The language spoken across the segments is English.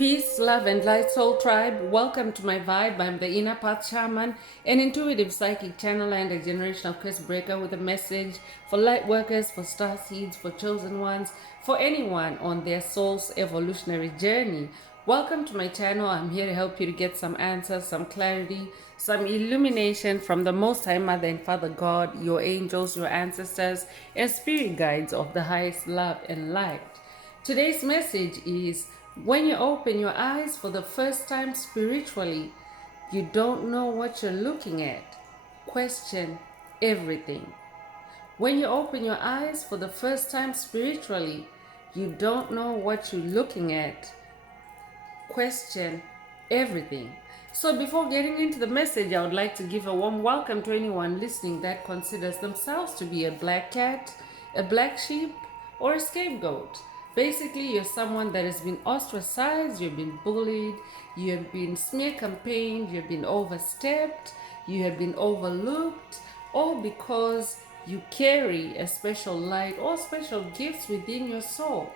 Peace, love, and light soul tribe. Welcome to my vibe. I'm the Inner Path Shaman, an intuitive psychic channel and a generational curse breaker with a message for light workers, for star seeds, for chosen ones, for anyone on their soul's evolutionary journey. Welcome to my channel. I'm here to help you to get some answers, some clarity, some illumination from the Most High Mother and Father God, your angels, your ancestors, and spirit guides of the highest love and light. Today's message is: when you open your eyes for the first time spiritually, you don't know what you're looking at. Question everything. When you open your eyes for the first time spiritually, you don't know what you're looking at. Question everything. So before getting into the message, I would like to give a warm welcome to anyone listening that considers themselves to be a black cat, a black sheep, or a scapegoat. Basically, you're someone that has been ostracized, you've been bullied, you have been smear campaigned, you've been overstepped, you have been overlooked, all because you carry a special light or special gifts within your soul.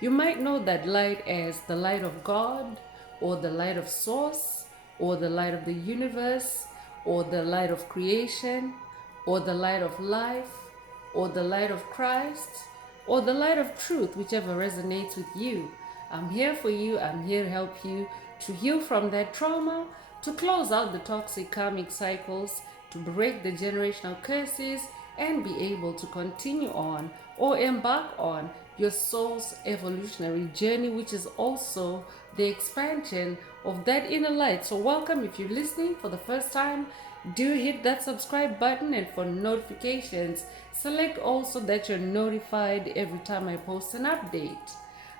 You might know that light as the light of God, or the light of Source, or the light of the universe, or the light of creation, or the light of life, or the light of Christ, or the light of truth, whichever resonates with you. I'm here for you. I'm here to help you to heal from that trauma, to close out the toxic karmic cycles, to break the generational curses, and be able to continue on or embark on your soul's evolutionary journey, which is also the expansion of that inner light. So welcome. If you're listening for the first time, do hit that subscribe button, and for notifications, select also that you're notified every time I post an update.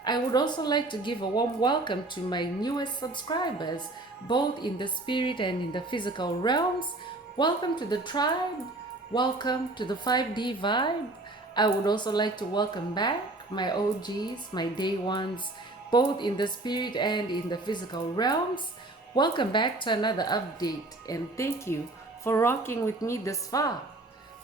I would also like to give a warm welcome to my newest subscribers, both in the spirit and in the physical realms. Welcome to the tribe. Welcome to the 5D vibe. I would also like to welcome back my OGs, my day ones, both in the spirit and in the physical realms. Welcome back to another update, and thank you for rocking with me this far.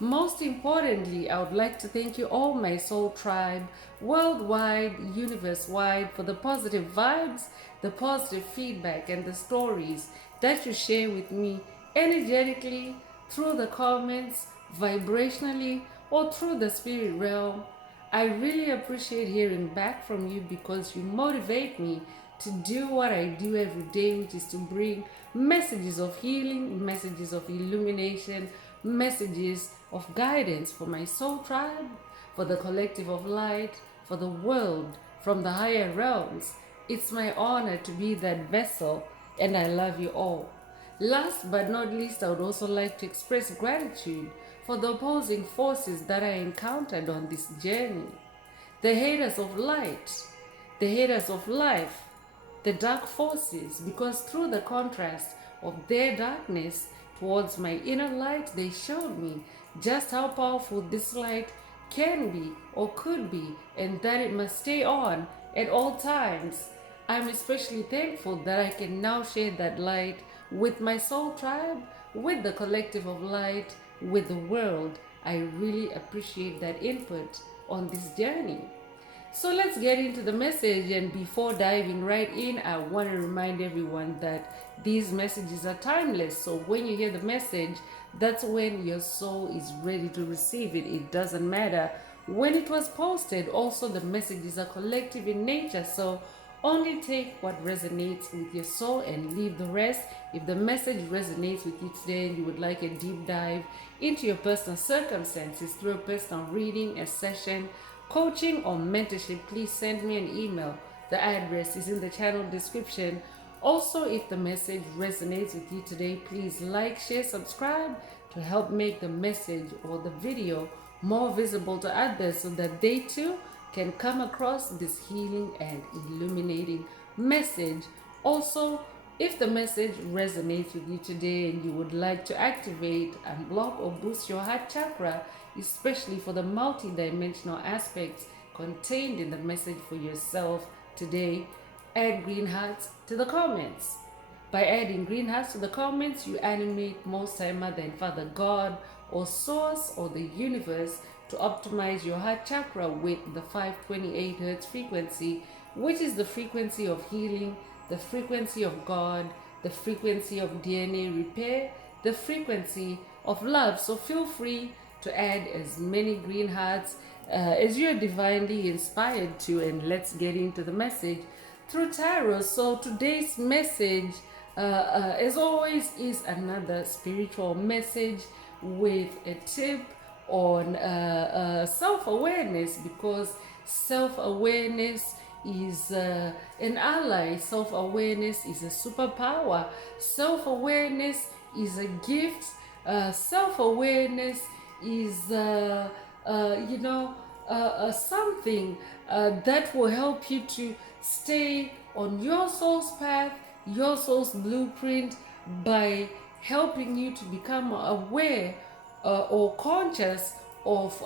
Most importantly, I would like to thank you all, my soul tribe, worldwide, universe-wide, for the positive vibes, the positive feedback, and the stories that you share with me energetically, through the comments, vibrationally, or through the spirit realm. I really appreciate hearing back from you because you motivate me to do what I do every day, which is to bring messages of healing, messages of illumination, messages of guidance for my soul tribe, for the collective of light, for the world from the higher realms. It's my honor to be that vessel, and I love you all. Last but not least, I would also like to express gratitude for the opposing forces that I encountered on this journey. The haters of light, the haters of life, the dark forces, because through the contrast of their darkness towards my inner light, they showed me just how powerful this light can be or could be, and that it must stay on at all times. I'm especially thankful that I can now share that light with my soul tribe, with the collective of light, with the world. I really appreciate that input on this journey. So let's get into the message, and before diving right in, I want to remind everyone that these messages are timeless. So when you hear the message, that's when your soul is ready to receive it. It doesn't matter when it was posted. Also, the messages are collective in nature, so only take what resonates with your soul and leave the rest. If the message resonates with you today and you would like a deep dive into your personal circumstances through a personal reading, a session, coaching, or mentorship, please send me an email. The address is in the channel description. Also, if the message resonates with you today, please like, share, subscribe to help make the message or the video more visible to others so that they too can come across this healing and illuminating message. Also, if the message resonates with you today and you would like to activate, unblock, or boost your heart chakra, especially for the multi-dimensional aspects contained in the message for yourself today, add green hearts to the comments. By adding green hearts to the comments, you animate Most High Mother and Father God, or Source, or the universe, to optimize your heart chakra with the 528 Hz frequency, which is the frequency of healing, the frequency of God, the frequency of DNA repair, the frequency of love. So feel free to add as many green hearts as you're divinely inspired to, and let's get into the message through tarot. So today's message, as always, is another spiritual message with a tip on self-awareness, because self-awareness is an ally. Self-awareness is a superpower. Self-awareness is a gift. Self-awareness is something that will help you to stay on your soul's path, your soul's blueprint, by helping you to become aware or conscious of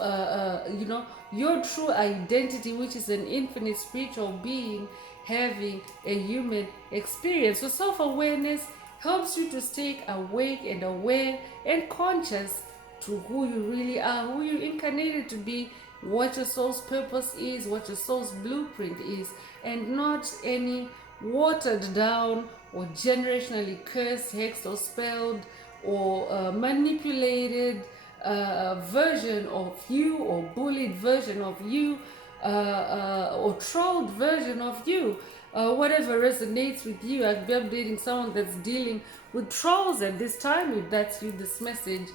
your true identity, which is an infinite spiritual being having a human experience. So self-awareness helps you to stay awake and aware and conscious to who you really are, who you incarnated to be, what your soul's purpose is, what your soul's blueprint is, and not any watered down or generationally cursed, hexed, or spelled, or manipulated version of you, or bullied version of you, or trolled version of you. Whatever resonates with you. I'll be updating someone that's dealing with trolls at this time. If that's you, this message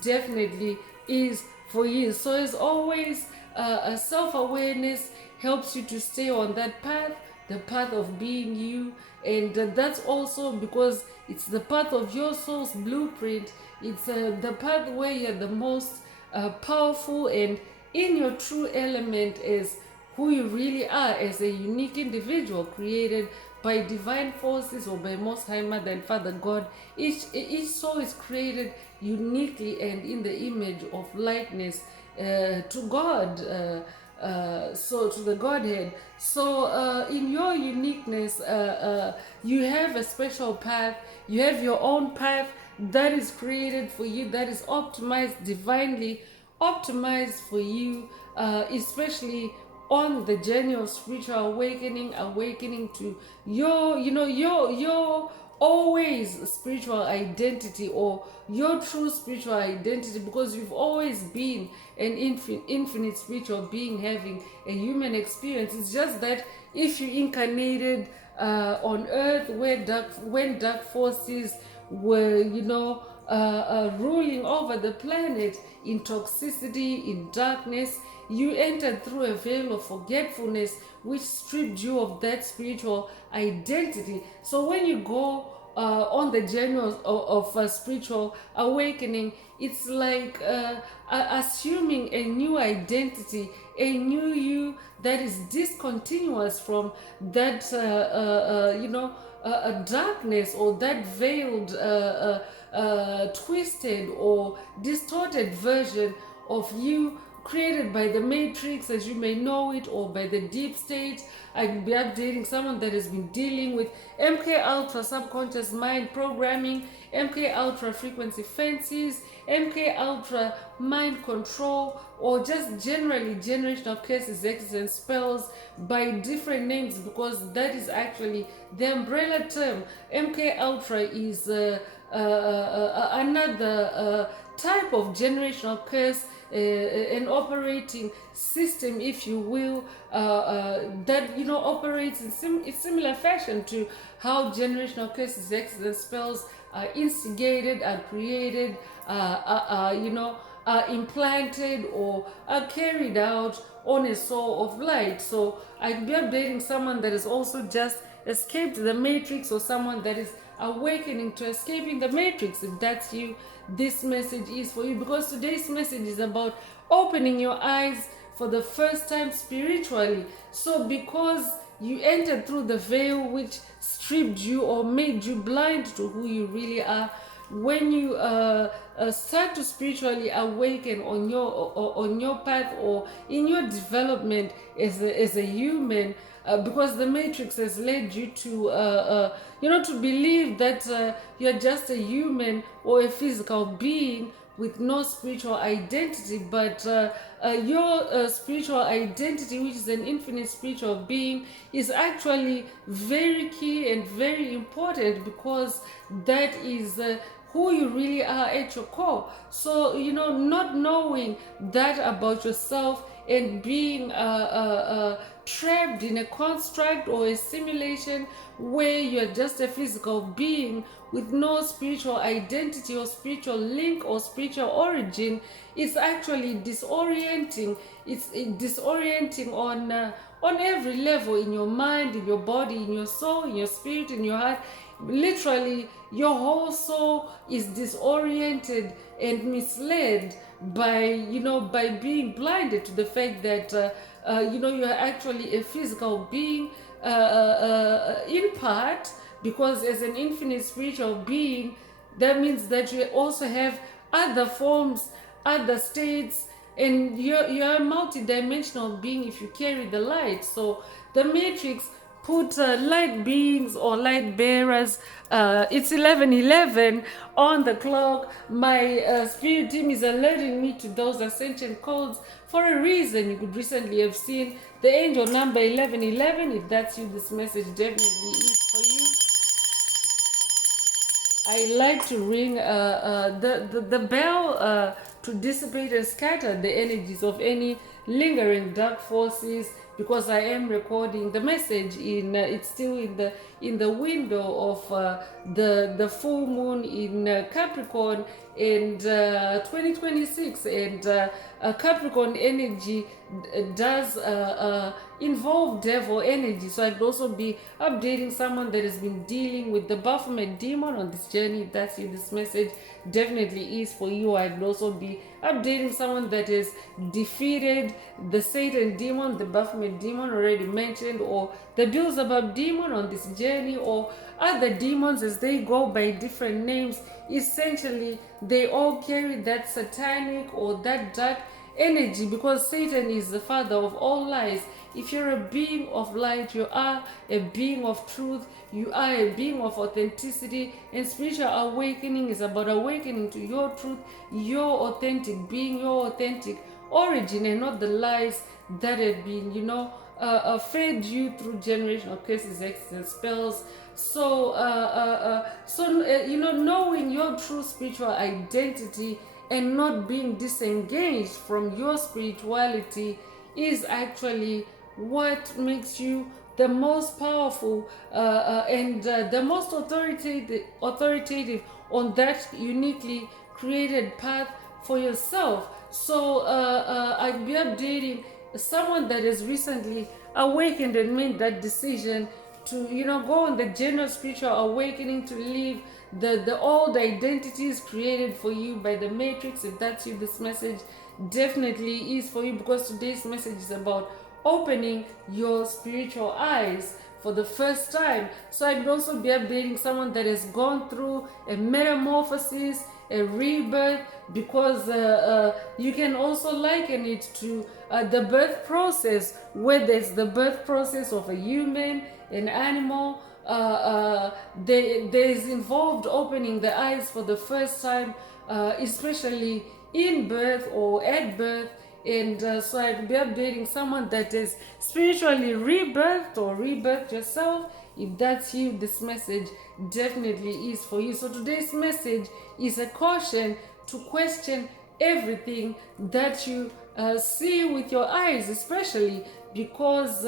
definitely is for you. So as always, self-awareness helps you to stay on that path, the path of being you. And that's also because it's the path of your soul's blueprint. It's the path where you're the most powerful and in your true element as who you really are, as a unique individual created by divine forces or by Most High Mother and Father God. Each soul is created uniquely and in the image of likeness to God, so to the Godhead. So in your uniqueness, you have a special path. You have your own path that is created for you, that is optimized, divinely optimized for you, especially on the journey of spiritual awakening to your always spiritual identity, or your true spiritual identity, because you've always been an infinite spiritual being having a human experience. It's just that if you incarnated on earth when dark forces were ruling over the planet, in toxicity, in darkness, you entered through a veil of forgetfulness which stripped you of that spiritual identity. So when you go on the journey of spiritual awakening, it's like assuming a new identity, a new you that is discontinuous from that darkness, or that veiled twisted or distorted version of you created by the matrix, as you may know it, or by the deep state. I'll be updating someone that has been dealing with MK Ultra subconscious mind programming, MK Ultra frequency fences, MK Ultra mind control, or just generally generational curses, hexes, and spells by different names, because that is actually the umbrella term. MK Ultra is another type of generational curse, an operating system, if you will, that operates in similar fashion to how generational curses, hexes, and spells are instigated, are created, are implanted, or are carried out on a soul of light. So I'll be updating someone that has also just escaped the matrix, or someone that is awakening to escaping the matrix. If that's you, this message is for you, because today's message is about opening your eyes for the first time spiritually. So because you entered through the veil which stripped you or made you blind to who you really are, when you start to spiritually awaken on your path, or in your development as a human, because the matrix has led you to to believe that you're just a human or a physical being with no spiritual identity, but your spiritual identity, which is an infinite spiritual being, is actually very key and very important, because that is who you really are at your core. So, not knowing that about yourself and being trapped in a construct or a simulation where you're just a physical being with no spiritual identity or spiritual link or spiritual origin, is actually disorienting. It's disorienting on every level, in your mind, in your body, in your soul, in your spirit, in your heart. Literally, your whole soul is disoriented and misled by being blinded to the fact that you're actually a physical being in part, because as an infinite spiritual being, that means that you also have other forms, other states, and you're a multi-dimensional being if you carry the light. So the matrix put light beings or light bearers. It's 11:11 on the clock. My spirit team is alerting me to those ascension codes for a reason. You could recently have seen the angel number 11:11. If that's you, this message definitely is for you. I like to ring the bell to dissipate and scatter the energies of any lingering dark forces, because I am recording the message it's still in the window of the full moon in Capricorn, and 2026, and Capricorn energy does involve devil energy. So I'd also be updating someone that has been dealing with the Baphomet demon on this journey. If that's you, this message definitely is for you. I'd also be updating someone that has defeated the Satan demon, the Baphomet demon already mentioned, or the Beelzebub demon on this journey, or other demons as they go by different names. Essentially, they all carry that satanic or that dark energy, because Satan is the father of all lies. If you're a being of light, you are a being of truth, you are a being of authenticity, and spiritual awakening is about awakening to your truth, your authentic being, your authentic origin, and not the lies that have been fed you through generational curses, hexes, and spells. So knowing your true spiritual identity and not being disengaged from your spirituality is actually what makes you the most powerful and the most authoritative on that uniquely created path for yourself. So I'd be updating someone that has recently awakened and made that decision to go on the general spiritual awakening, to leave the old identities created for you by the matrix. If that's you, this message definitely is for you, because today's message is about opening your spiritual eyes for the first time. So I'd also be updating someone that has gone through a metamorphosis, a rebirth, because you can also liken it to the birth process, where there's the birth process of a human, an animal. There is involved opening the eyes for the first time, especially in birth or at birth. And so I'd be updating someone that is spiritually rebirthed or rebirthed yourself. If that's you, this message definitely is for you. So today's message is a caution to question everything that you see with your eyes, especially because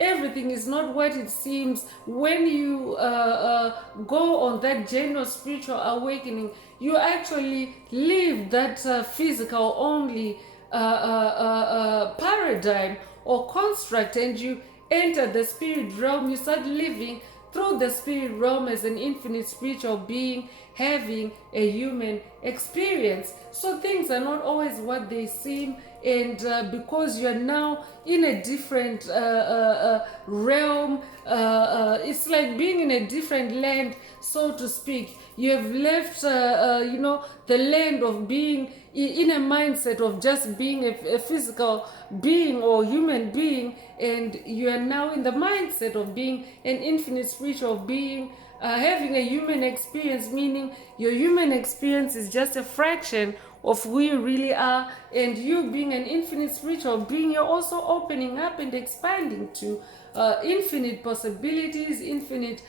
everything is not what it seems. When you go on that general spiritual awakening, you actually leave that physical only paradigm or construct, and you enter the spirit realm. You start living through the spirit realm as an infinite spiritual being, having a human experience. So things are not always what they seem, and because you're now in a different realm, it's like being in a different land, so to speak. You have left the land of being in a mindset of just being a physical being or human being, and you are now in the mindset of being an infinite spiritual being, having a human experience, meaning your human experience is just a fraction of who you really are, and you being an infinite spiritual being, you're also opening up and expanding to infinite possibilities, infinite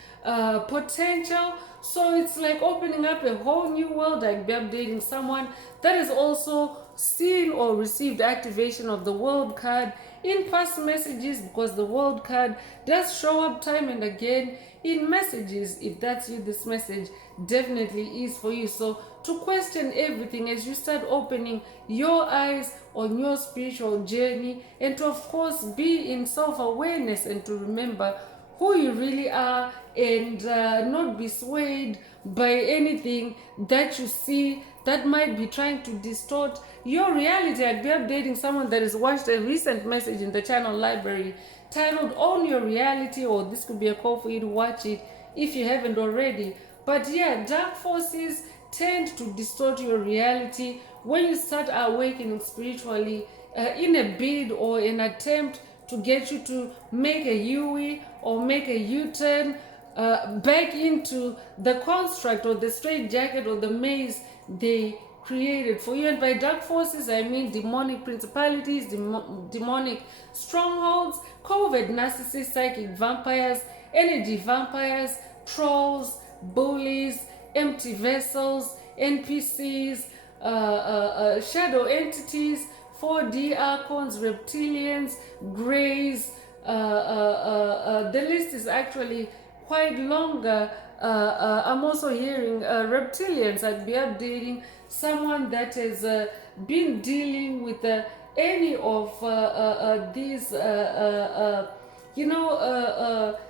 potential. So it's like opening up a whole new world, like be updating someone that is also seen or received activation of the world card in past messages, because the world card does show up time and again in messages. If that's you, this message definitely is for you. So to question everything as you start opening your eyes on your spiritual journey, and to of course be in self-awareness and to remember who you really are, and not be swayed by anything that you see that might be trying to distort your reality. I'd be updating someone that has watched a recent message in the channel library titled Own Your Reality, or this could be a call for you to watch it if you haven't already. But yeah, dark forces tend to distort your reality when you start awakening spiritually in a bid or an attempt to get you to make a U or make a U-turn back into the construct or the straitjacket or the maze they created for you. And by dark forces, I mean demonic principalities, demonic strongholds, covert narcissists, psychic vampires, energy vampires, trolls, bullies, empty vessels, NPCs, shadow entities, 4D archons, reptilians, greys. The list is actually quite longer. I'm also hearing reptilians. I'd be updating someone that has been dealing with any of these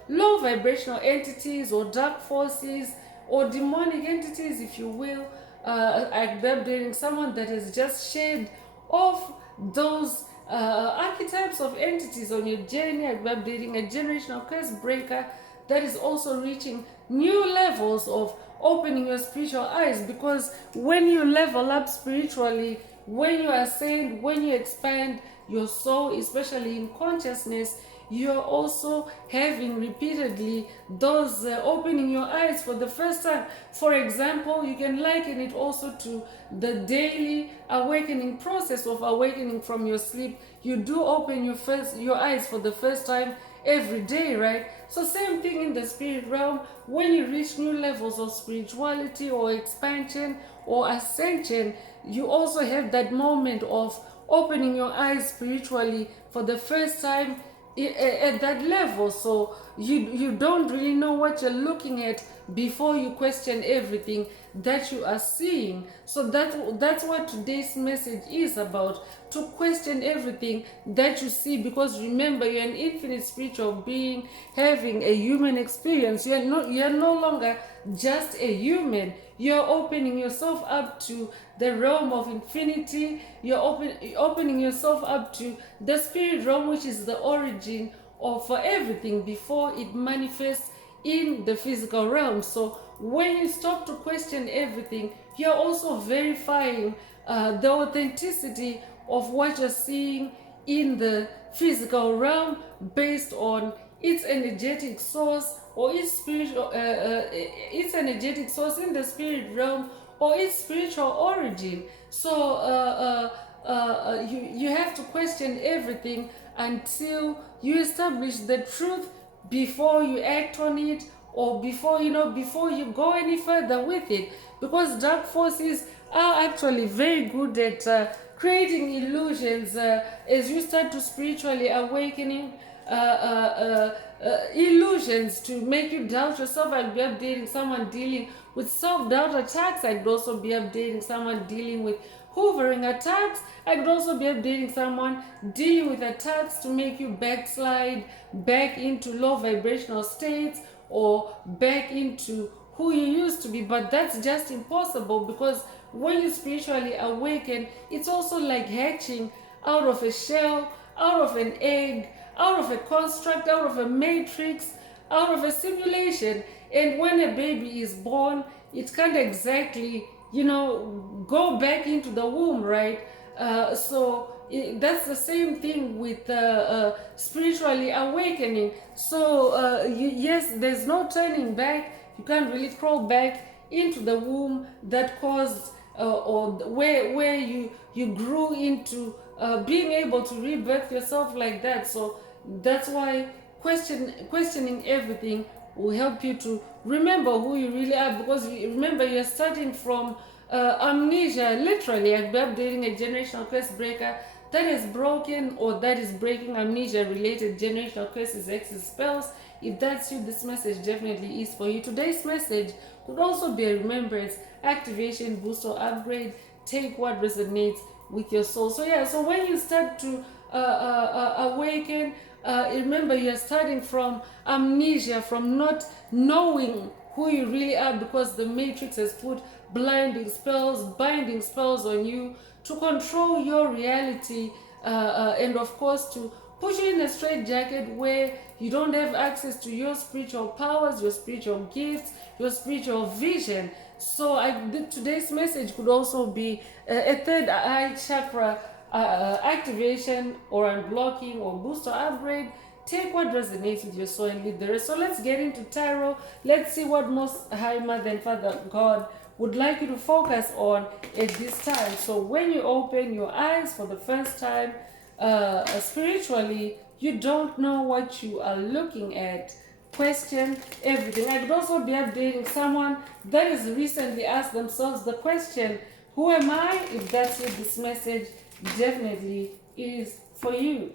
low vibrational entities or dark forces or demonic entities, if you will. I'd be updating someone that has just shed off those archetypes of entities on your journey. I'd be updating a generational curse breaker that is also reaching new levels of opening your spiritual eyes, because when you level up spiritually, when you ascend, when you expand your soul, especially in consciousness, you're also having repeatedly those opening your eyes for the first time. For example, you can liken it also to the daily awakening process of awakening from your sleep. You do open your eyes for the first time every day, right? So same thing in the spirit realm. When you reach new levels of spirituality or expansion or ascension, you also have that moment of opening your eyes spiritually for the first time at that level. So you don't really know what you're looking at before you question everything that you are seeing. So that's what today's message is about, to question everything that you see, because remember, you're an infinite spiritual being having a human experience. You're no longer just a human. You're opening yourself up to the realm of infinity. You're opening yourself up to the spirit realm, which is the origin of everything before it manifests in the physical realm. So when you stop to question everything, you're also verifying the authenticity of what you're seeing in the physical realm based on its energetic source, or its spiritual its energetic source in the spirit realm, or its spiritual origin. So you have to question everything until you establish the truth before you act on it, or before you go any further with it, because dark forces are actually very good at creating illusions as you start to spiritually awakening. Illusions to make you doubt yourself. I'll be updating someone dealing with self-doubt attacks. I could also be updating someone dealing with hoovering attacks. I could also be updating someone dealing with attacks to make you backslide back into low vibrational states, or back into who you used to be. But that's just impossible, because when you spiritually awaken, it's also like hatching out of a shell, out of an egg, out of a construct, out of a matrix, out of a simulation. And when a baby is born, it can't exactly, go back into the womb, right? That's the same thing with spiritually awakening. So yes, there's no turning back. You can't really crawl back into the womb that caused or where you grew into being able to rebirth yourself like that. So that's why questioning everything will help you to remember who you really are, because remember, you're starting from amnesia. Literally, I've been updating a generational curse breaker that is broken or that is breaking amnesia related generational curses, hexes, spells. If that's you, this message definitely is for you. Today's message could also be a remembrance, activation, boost, or upgrade. Take what resonates with your soul. So yeah, so when you start to awaken, remember, you're starting from amnesia, from not knowing who you really are, because the matrix has put blinding spells, binding spells on you to control your reality, and of course to put you in a straitjacket where you don't have access to your spiritual powers, your spiritual gifts, your spiritual vision. So today's message could also be a third eye chakra activation or unblocking or boost or upgrade. Take what resonates with your soul and leave the rest. So let's get into tarot. Let's see what Most High Mother and Father God would like you to focus on at this time. So when you open your eyes for the first time, spiritually, you don't know what you are looking at. Question everything. I could also be updating someone that has recently asked themselves the question, who am I? If that's you, this message definitely is for you.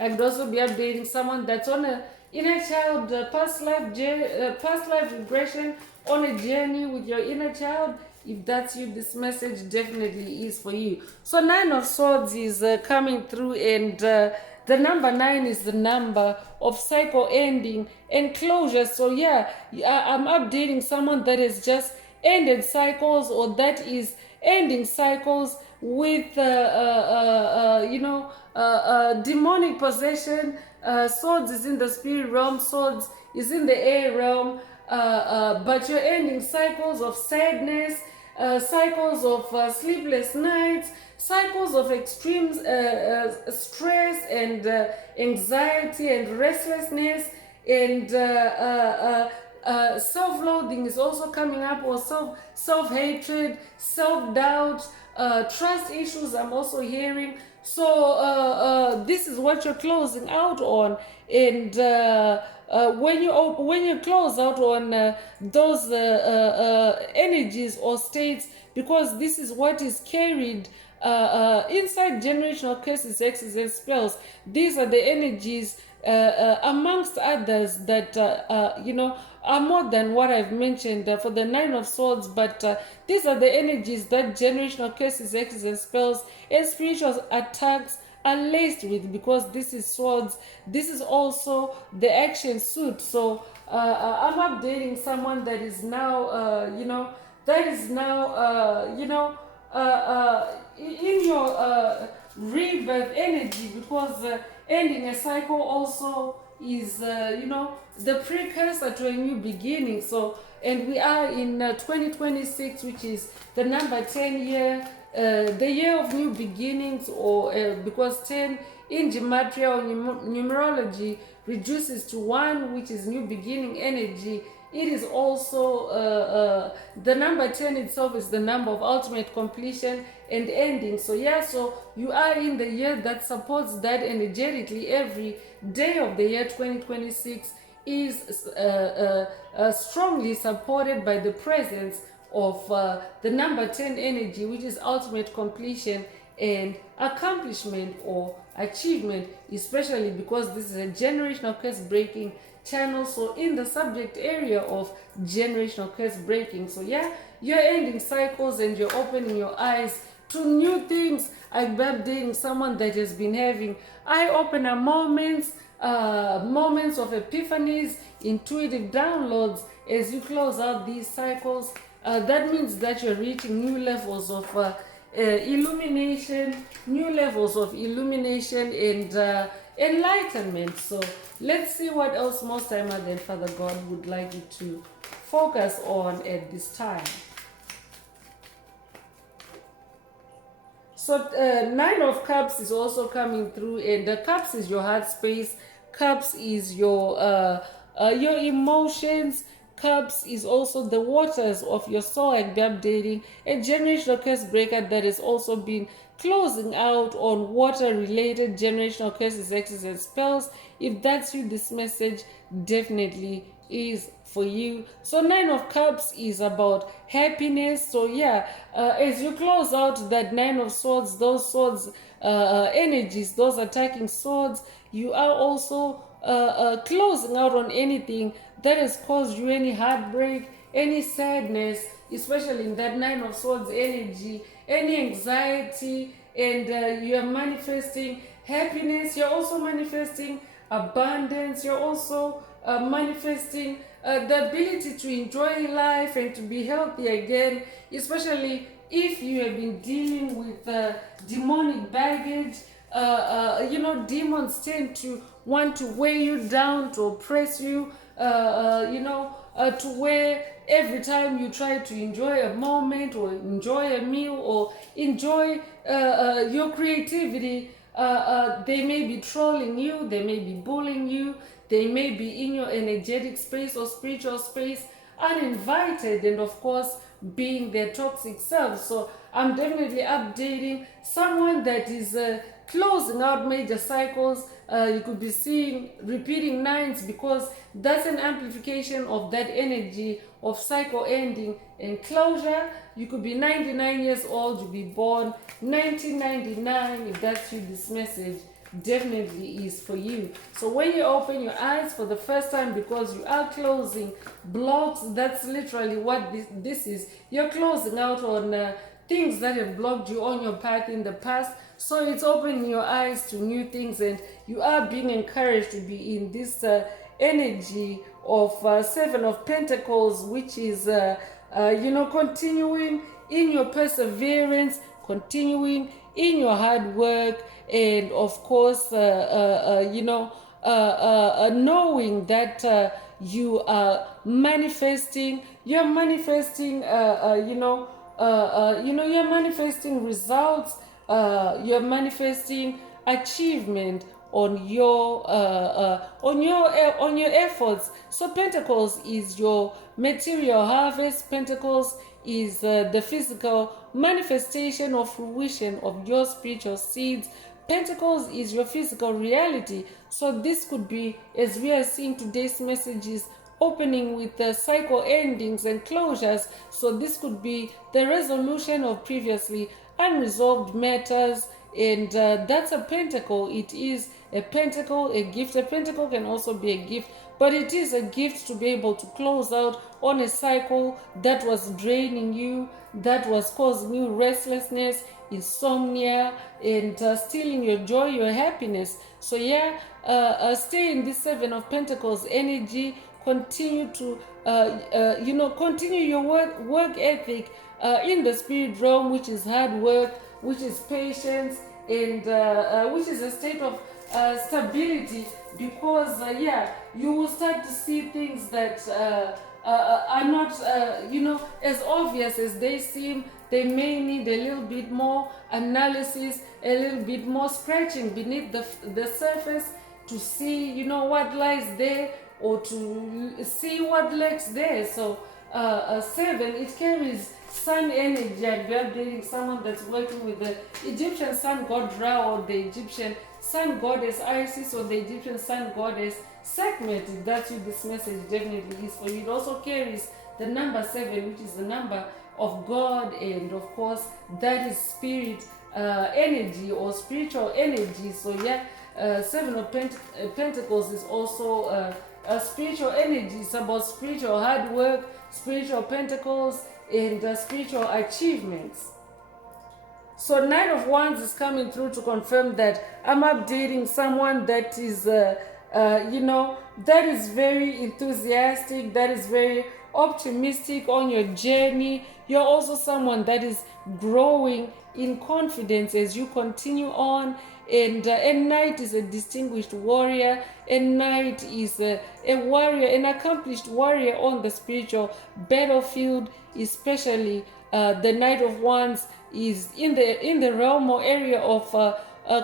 I could also be updating someone that's on a inner child past life regression, on a journey with your inner child. If that's you, this message definitely is for you. So 9 of Swords is coming through, and the number 9 is the number of cycle ending and closure. So yeah, I'm updating someone that has just ended cycles, or that is ending cycles with demonic possession. Swords is in the spirit realm, swords is in the air realm, but you're ending cycles of sadness, cycles of sleepless nights, cycles of extreme stress and anxiety and restlessness, and self-loathing is also coming up, or self-hatred, self-doubt, trust issues I'm also hearing. So this is what you're closing out on, and when you close out on those energies or states, because this is what is carried inside generational curses, hexes, and spells. These are the energies, amongst others, that are more than what I've mentioned for the 9 of Swords, but these are the energies that generational curses, hexes, and spells and spiritual attacks are laced with, because this is swords. This is also the action suit. So I'm updating someone that is now in your rebirth energy, because ending a cycle also is the precursor to a new beginning. So, and we are in 2026, which is the number 10 year, the year of new beginnings, or because 10 in gematria or numerology reduces to 1, which is new beginning energy. It is also the number 10 itself is the number of ultimate completion and ending. So yeah, so you are in the year that supports that energetically. Every day of the year 2026 is strongly supported by the presence of the number 10 energy, which is ultimate completion and accomplishment or achievement, especially because this is a generational curse breaking channel. So in the subject area of generational curse breaking, so yeah, you're ending cycles and you're opening your eyes to new things. I'm updating someone that has been having eye-opener moments, moments of epiphanies, intuitive downloads as you close out these cycles. That means that you're reaching new levels of illumination, and enlightenment. So let's see what else Most High Mother and Father God would like you to focus on at this time. So Nine of Cups is also coming through, and the Cups is your heart space. Cups is your emotions. Cups is also the waters of your soul and be updating. A generational curse breaker that has also been closing out on water related generational curses, hexes, and spells. If that's you, this message definitely is for you. So Nine of Cups is about happiness. So yeah, as you close out that Nine of Swords, those swords energies, those attacking swords, you are also closing out on anything that has caused you any heartbreak, any sadness, especially in that Nine of Swords energy, any anxiety, and you are manifesting happiness. You're also manifesting abundance. You're also manifesting the ability to enjoy life and to be healthy again, especially if you have been dealing with demonic baggage. Demons tend to want to weigh you down, to oppress you, to where every time you try to enjoy a moment or enjoy a meal or enjoy your creativity, they may be trolling you, they may be bullying you, they may be in your energetic space or spiritual space uninvited, and of course being their toxic self. So I'm definitely updating someone that is closing out major cycles. You could be seeing repeating nines because that's an amplification of that energy of cycle ending and closure. You could be 99 years old, you'll be born 1999. If that's you, this message definitely is for you. So when you open your eyes for the first time, because you are closing blocks, that's literally what this is. You're closing out on things that have blocked you on your path in the past. So it's opening your eyes to new things, and you are being encouraged to be in this energy of Seven of Pentacles, which is continuing in your perseverance, continuing in your hard work, and of course knowing that you are manifesting. You're manifesting you're manifesting results. You're manifesting achievement on your efforts. So Pentacles is your material harvest. Pentacles is the physical manifestation or fruition of your spiritual seeds. Pentacles is your physical reality. So this could be, as we are seeing today's messages, opening with the cycle endings and closures. So this could be the resolution of previously unresolved matters, and that's a pentacle. It is a pentacle, a gift. A pentacle can also be a gift, but it is a gift to be able to close out on a cycle that was draining you, that was causing you restlessness, insomnia, and stealing your joy, your happiness. So yeah, stay in this Seven of Pentacles energy. Continue to continue your work ethic in the spirit realm, which is hard work, which is patience, and which is a state of stability, because you will start to see things that are not as obvious as they seem. They may need a little bit more analysis, a little bit more scratching beneath the surface to see what lies there, or to see what lurks there. So seven, it carries sun energy. I'd be updating someone that's working with the Egyptian sun god Ra, or the Egyptian sun goddess Isis, or the Egyptian sun goddess Sekhmet. If that's you, this message definitely is for you. It also carries the number 7, which is the number of God, and of course that is spirit energy or spiritual energy. So yeah, Seven of Pentacles is also spiritual energy. It's about spiritual hard work, spiritual pentacles, and spiritual achievements. So Nine of Wands is coming through to confirm that I'm updating someone that is that is very enthusiastic, that is very optimistic on your journey. You're also someone that is growing in confidence as you continue on. And Knight is a distinguished warrior. And Knight is a warrior, an accomplished warrior on the spiritual battlefield, especially the Knight of Wands is in the realm or area of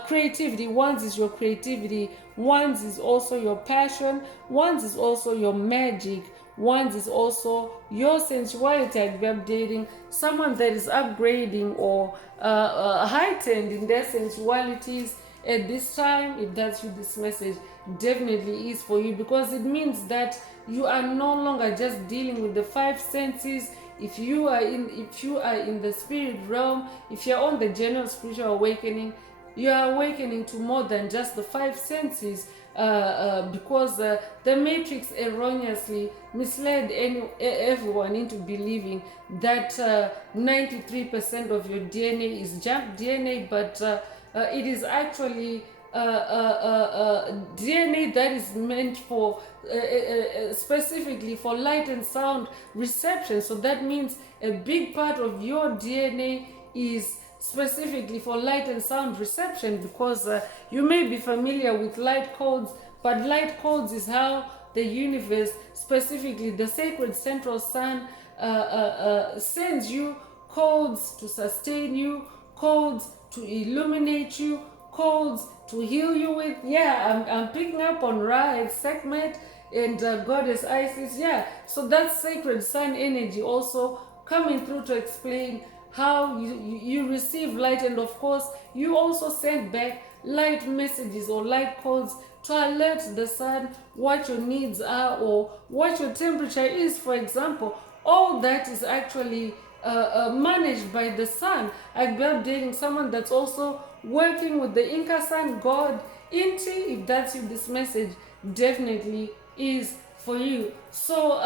creativity. One's is your creativity, one's is also your passion, one's is also your magic, one's is also your sensuality. I'd be updating someone that is upgrading or heightened in their sensualities at this time. If that's you, this message definitely is for you, because it means that you are no longer just dealing with the five senses. If you are in the spirit realm, if you're on the general spiritual awakening, you are awakening to more than just the five senses, because the matrix erroneously misled everyone into believing that 93% of your DNA is junk DNA, but it is actually DNA that is meant for specifically for light and sound reception. So that means a big part of your DNA is specifically for light and sound reception, because you may be familiar with light codes, but light codes is how the universe, specifically the sacred central sun, sends you codes to sustain you, codes to illuminate you, codes to heal you with. Yeah, I'm picking up on Ra and Sekhmet and Goddess Isis. Yeah, so that's sacred sun energy also coming through to explain how you receive light, and of course you also send back light messages or light codes to alert the sun what your needs are or what your temperature is, for example. All that is actually managed by the sun. I've been updating someone that's also working with the Inca sun god Inti. If that's you, this message definitely is for you. So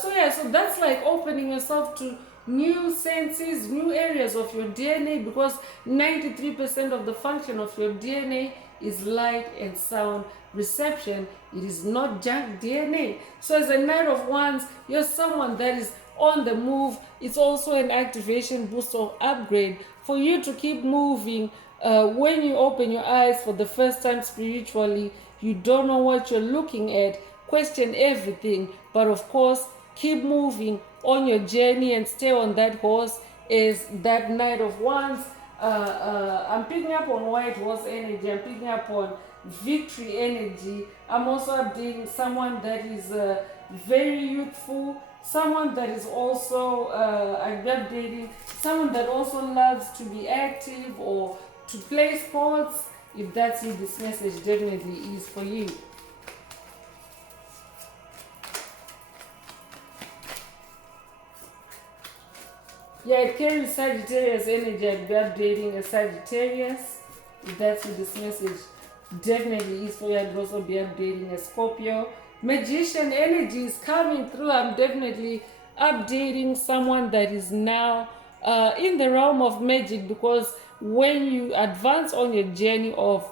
so that's like opening yourself to new senses, new areas of your DNA, because 93% of the function of your DNA is light and sound reception. It is not junk DNA. So as a Knight of Wands, you're someone that is on the move. It's also an activation boost or upgrade for you to keep moving. When you open your eyes for the first time spiritually, you don't know what you're looking at, question everything, but of course keep moving on your journey and stay on that horse. Is that Knight of Wands. I'm picking up on white horse energy, I'm picking up on victory energy. I'm also updating someone that is very youthful, someone that is also I'm updating someone that also loves to be active or to play sports. If that's you, this message definitely is for you. Yeah, it carries Sagittarius energy. I'd be updating a Sagittarius. If that's what this message definitely is for you, I'd also be updating a Scorpio. Magician energy is coming through. I'm definitely updating someone that is now in the realm of magic, because when you advance on your journey of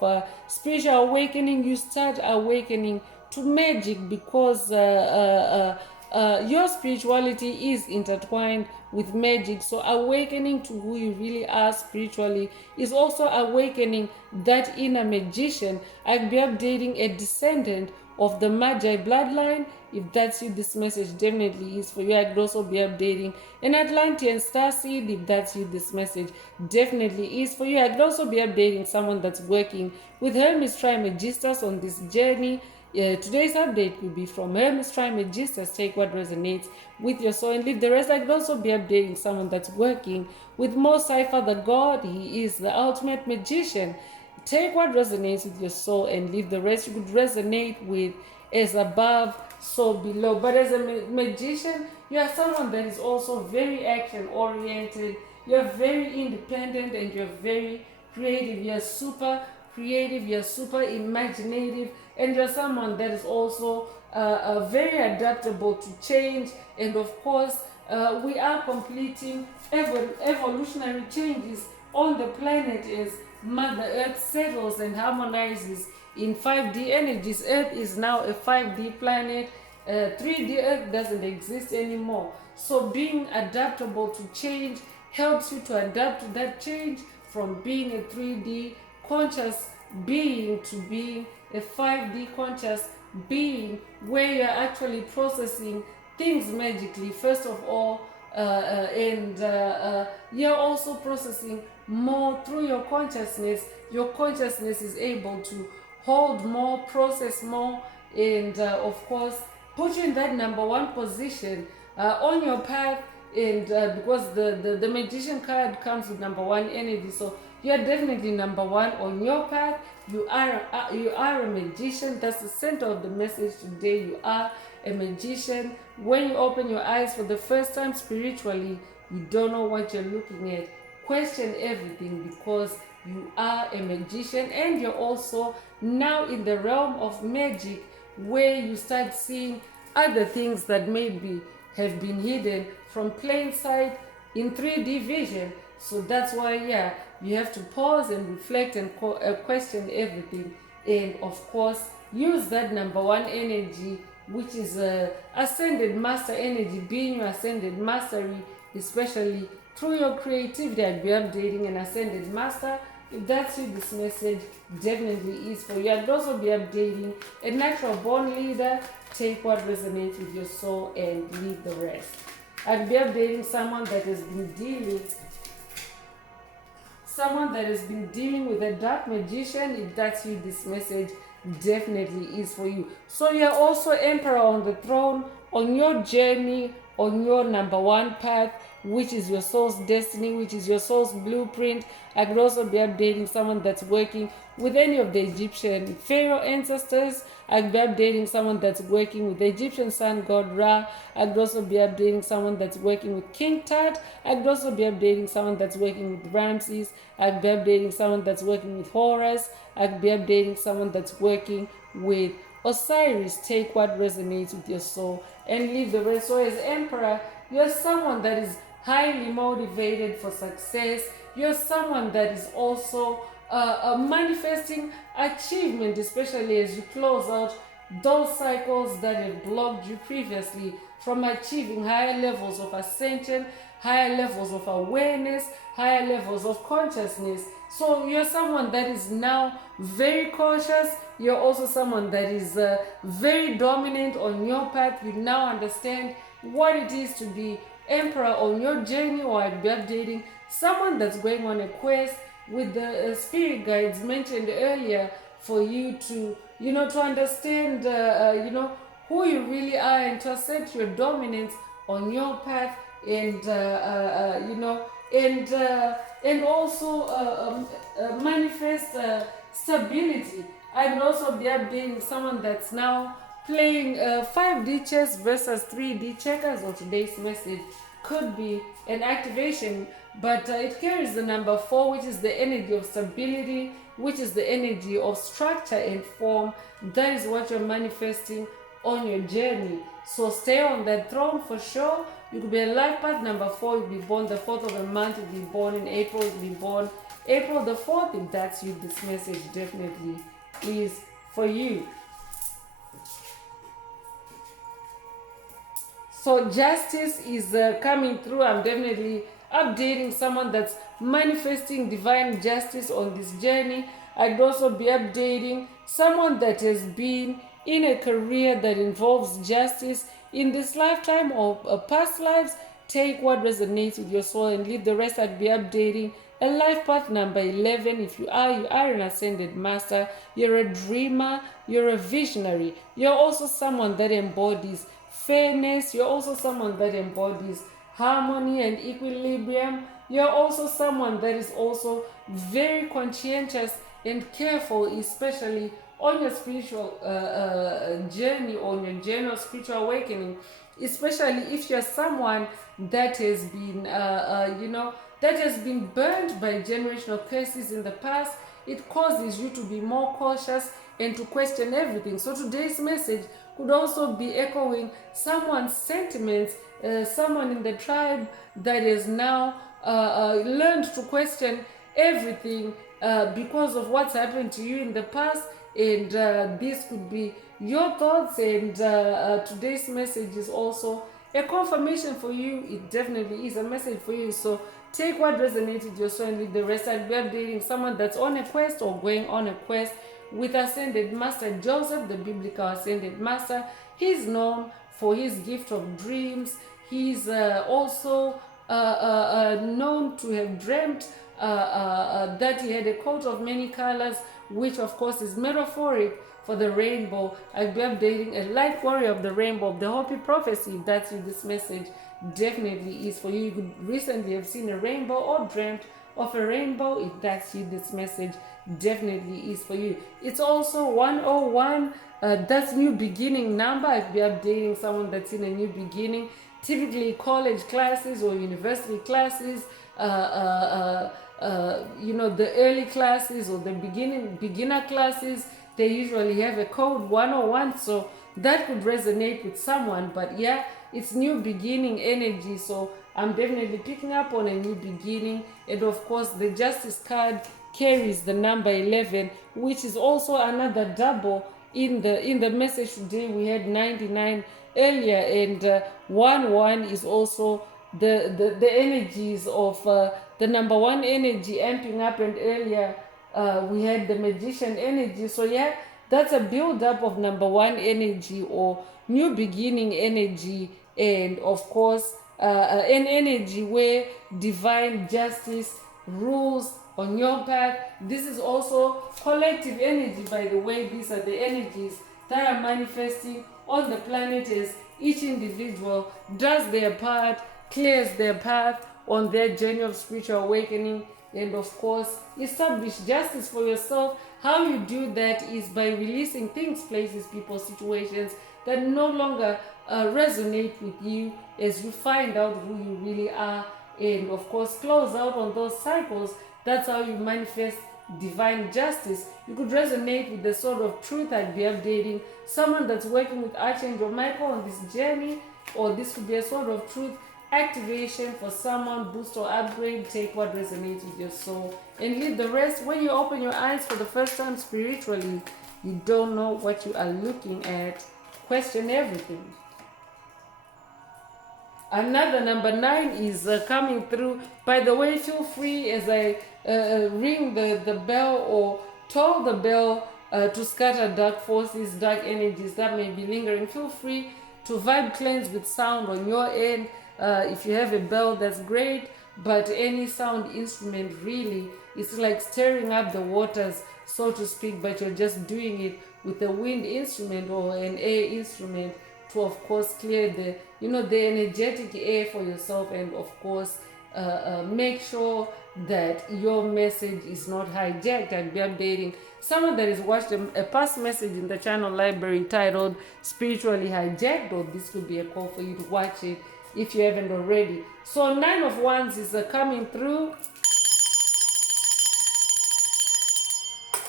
spiritual awakening, you start awakening to magic, because your spirituality is intertwined with magic. So awakening to who you really are spiritually is also awakening that inner magician. I'll be updating a descendant of the Magi bloodline. If that's you, this message definitely is for you. I could also be updating an Atlantean starseed. If that's you, this message definitely is for you. I could also be updating someone that's working with Hermes Trismegistus on this journey. Today's update will be from Hermes Trismegistus. Take what resonates with your soul and leave the rest. I could also be updating someone that's working with Mo Cypher the God. He is the ultimate magician. Take what resonates with your soul and leave the rest. You could resonate with as above, so below. But as a magician, you are someone that is also very action oriented. You're very independent and you're very creative. You're super creative, you're super imaginative, and you're someone that is also very adaptable to change. And of course, we are completing evolutionary changes on the planet as Mother Earth settles and harmonizes in 5D energies. Earth is now a 5D planet. 3D Earth doesn't exist anymore. So being adaptable to change helps you to adapt to that change, from being a 3D conscious being to being a 5D conscious being, where you're actually processing things magically. First of all, and you're also processing more through your consciousness. Your consciousness is able to hold more, process more, and of course put you in that number one position on your path. And because the magician card comes with number one energy, so you're definitely number one on your path. You are a magician. That's the center of the message today. You are a magician. When you open your eyes for the first time spiritually, you don't know what you're looking at. Question everything, because you are a magician, and you're also now in the realm of magic, where you start seeing other things that maybe have been hidden from plain sight in 3D vision. So that's why, yeah, you have to pause and reflect and question everything. And of course, use that number one energy, which is ascended master energy, being your ascended mastery, especially through your creativity. I'd be updating an ascended master. If that's you, this message definitely is for you. I'd also be updating a natural born leader. Take what resonates with your soul and leave the rest. I'd be updating someone that has been dealing with a dark magician. If that's you, this message definitely is for you. So you're also emperor on the throne, on your journey, on your number one path, which is your soul's destiny, which is your soul's blueprint. I could also be updating someone that's working with any of the Egyptian pharaoh ancestors. I could be updating someone that's working with the Egyptian sun god Ra. I could also be updating someone that's working with King Tut. I could also be updating someone that's working with Ramses. I could be updating someone that's working with Horus. I could be updating someone that's working with Osiris. Take what resonates with your soul and leave the rest. So as emperor, you're someone that is highly motivated for success. You're someone that is also manifesting achievement, especially as you close out those cycles that have blocked you previously from achieving higher levels of ascension, higher levels of awareness, higher levels of consciousness. So you're someone that is now very cautious. You're also someone that is very dominant on your path. You now understand what it is to be emperor on your journey. Or I'd be updating someone that's going on a quest with the spirit guides mentioned earlier, for you to to understand who you really are, and to assert your dominance on your path, and and also manifest stability. I would also be updating someone that's now playing 5D chess versus 3D checkers, or today's message could be an activation, but it carries the number 4, which is the energy of stability, which is the energy of structure and form. That is what you're manifesting on your journey. So stay on that throne for sure. You could be a life path number 4. You'll be born the 4th of the month. You'll be born in April. You'll be born April the 4th. If that's you, this message definitely is for you. So justice is coming through. I'm definitely updating someone that's manifesting divine justice on this journey. I'd also be updating someone that has been in a career that involves justice in this lifetime or past lives. Take what resonates with your soul and leave the rest. I'd be updating a life path number 11. If you are an ascended master. You're a dreamer. You're a visionary. You're also someone that embodies fairness. You're also someone that embodies harmony and equilibrium. You're also someone that is also very conscientious and careful, especially on your spiritual journey, on your journey of spiritual awakening, especially if you're someone that has been that has been burned by generational curses in the past. It causes you to be more cautious and to question everything. So today's message could also be echoing someone's sentiments, someone in the tribe that has now learned to question everything because of what's happened to you in the past. And this could be your thoughts, and today's message is also a confirmation for you. It definitely is a message for you. So take what resonates with your soul and leave the rest. I'll be updating someone that's on a quest or going on a quest with Ascended Master Joseph, the biblical Ascended Master. He's known for his gift of dreams, He's also known to have dreamt that he had a coat of many colors, which of course is metaphoric for the rainbow. I'll be updating a light warrior of the rainbow of the Hopi prophecy. If that's you, this message definitely is for you. You could recently have seen a rainbow or dreamt of a rainbow. If that's you, this message definitely is for you. It's also 101. That's new beginning number. I'll be updating someone that's in a new beginning. Typically college classes or university classes, the early classes or the beginner classes, they usually have a code 101, so that could resonate with someone. But yeah, it's new beginning energy, so I'm definitely picking up on a new beginning. And of course, the Justice card carries the number 11, which is also another double. In the message today, we had 99 earlier, and 1 is also the energies of the number 1 energy amping up, and earlier we had the magician energy. So yeah, that's a build up of number 1 energy or new beginning energy, and of course an energy where divine justice rules on your path. This is also collective energy, by the way. These are the energies that are manifesting on the planet as each individual does their part, clears their path on their journey of spiritual awakening, and of course establish justice for yourself. How you do that is by releasing things, places, people, situations that no longer resonate with you, as you find out who you really are, and of course close out on those cycles. That's how you manifest divine justice. You could resonate with the sort of truth I'd be updating someone that's working with Archangel Michael on this journey, or this could be a sort of truth activation for someone, boost or upgrade. Take what resonates with your soul and leave the rest. When you open your eyes for the first time spiritually, you don't know what you are looking at. Question everything. Another number 9 is coming through. By the way, feel free as I ring the bell or toll the bell to scatter dark forces, dark energies that may be lingering. Feel free to vibe cleanse with sound on your end. If you have a bell, that's great, but any sound instrument really, it's like stirring up the waters, so to speak, but you're just doing it with a wind instrument or an air instrument to, of course, clear the energetic air for yourself, and of course make sure that your message is not hijacked. I'll be updating someone that has watched a past message in the channel library titled Spiritually Hijacked, or this could be a call for you to watch it if you haven't already. So 9 of Wands is coming through,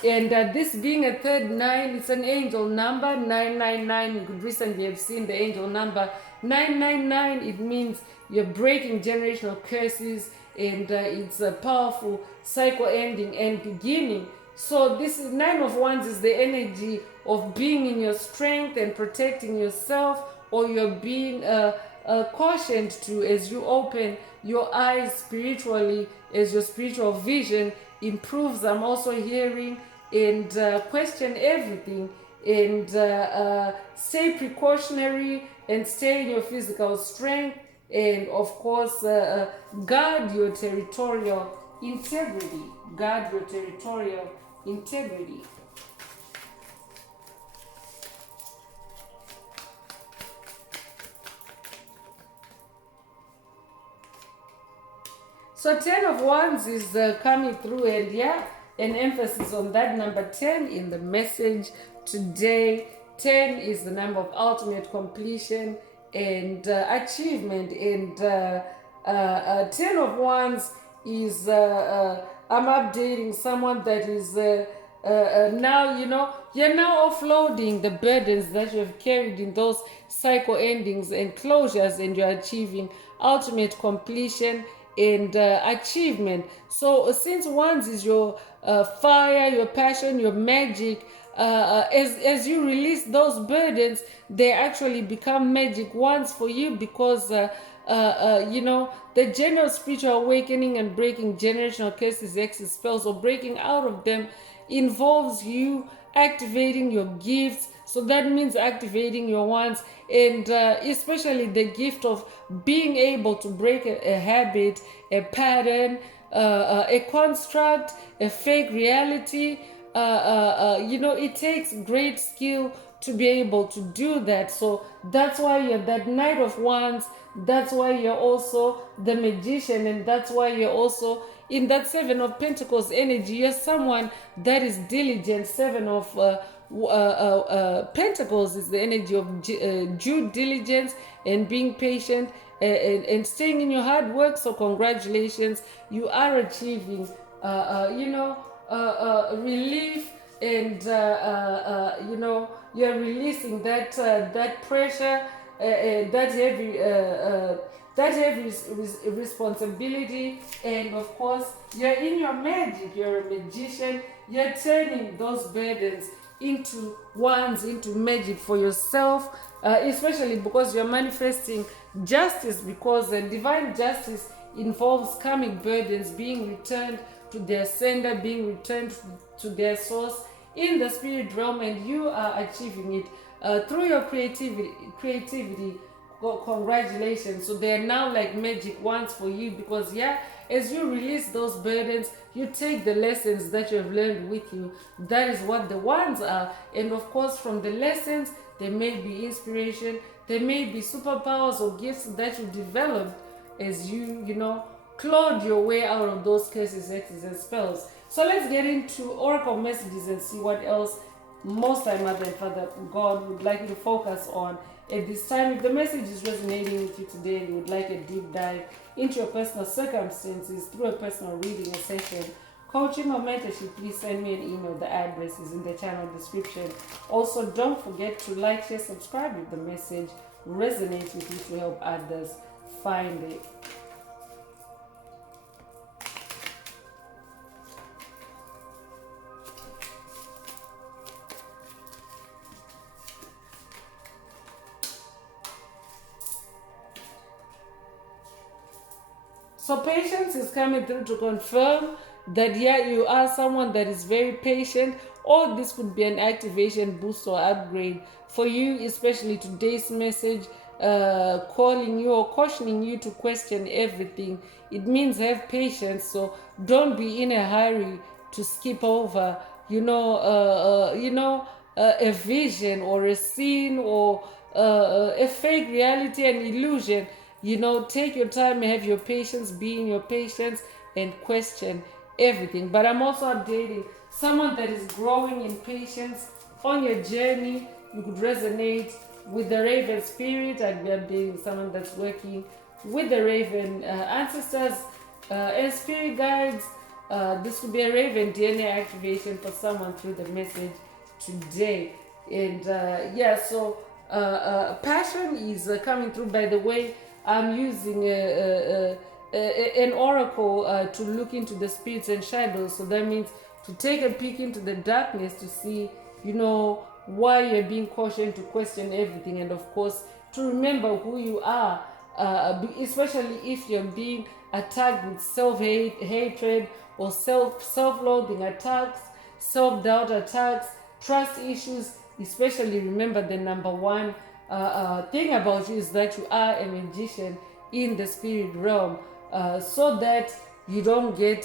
and this being a third 9, it's an angel number 999. You could recently have seen the angel number 999. It means you're breaking generational curses, and it's a powerful cycle ending and beginning. So this is 9 of Wands is the energy of being in your strength and protecting yourself, or you're being cautioned to as you open your eyes spiritually, as your spiritual vision improves. I'm also hearing, and question everything, and stay precautionary and stay in your physical strength, and of course guard your territorial integrity. Guard your territorial integrity. So 10 of Wands is coming through, and yeah, an emphasis on that number 10 in the message today. 10 is the number of ultimate completion and achievement, and 10 of Wands is I'm updating someone that is now, you're now offloading the burdens that you have carried in those cycle endings and closures, and you're achieving ultimate completion and achievement. So since Wands is your fire, your passion, your magic, as you release those burdens, they actually become magic ones for you, because the general spiritual awakening and breaking generational curses, hexes, spells, or breaking out of them involves you activating your gifts, So that means activating your wands, and especially the gift of being able to break a habit, a pattern, a construct, a fake reality. It takes great skill to be able to do that. So that's why you're that Knight of Wands. That's why you're also the Magician, and that's why you're also in that Seven of Pentacles energy. You're someone that is diligent. Seven of Pentacles is the energy of due diligence and being patient, and staying in your hard work. So congratulations, you are achieving relief, and you're releasing that pressure, that heavy responsibility. And of course, you're in your magic. You're a magician. You're turning those burdens into wands, into magic for yourself, especially because you're manifesting justice, because divine justice involves karmic burdens being returned to their sender, being returned to their source in the spirit realm, and you are achieving it through your creativity. Congratulations. So they're now like magic wands for you, because as you release those burdens, you take the lessons that you have learned with you. That is what the wands are. And of course, from the lessons, there may be inspiration, there may be superpowers or gifts that you developed as you clawed your way out of those curses, hexes, and spells. So let's get into oracle messages and see what else most time Mother and Father God would like you to focus on at this time. If the message is resonating with you today and you would like a deep dive into your personal circumstances through a personal reading, a session, coaching, or mentorship, please send me an email. The address is in the channel description. Also, don't forget to like, share, subscribe if the message resonates with you to help others find it. So patience is coming through to confirm that you are someone that is very patient, or this could be an activation boost or upgrade for you, especially today's message calling you or cautioning you to question everything. It means have patience, so don't be in a hurry to skip over a vision or a scene or a fake reality, an illusion. Take your time, have your patience, be in your patience, and question everything. But I'm also updating someone that is growing in patience on your journey. You could resonate with the Raven spirit. I'd be updating someone that's working with the Raven ancestors and spirit guides. This could be a Raven DNA activation for someone through the message today. And so passion is coming through. By the way, I'm using an oracle to look into the spirits and shadows. So that means to take a peek into the darkness to see, why you're being cautioned to question everything. And of course, to remember who you are, especially if you're being attacked with self-hatred or self-loathing attacks, self-doubt attacks, trust issues. Especially remember the number one thing about you is that you are a magician in the spirit realm, so that you don't get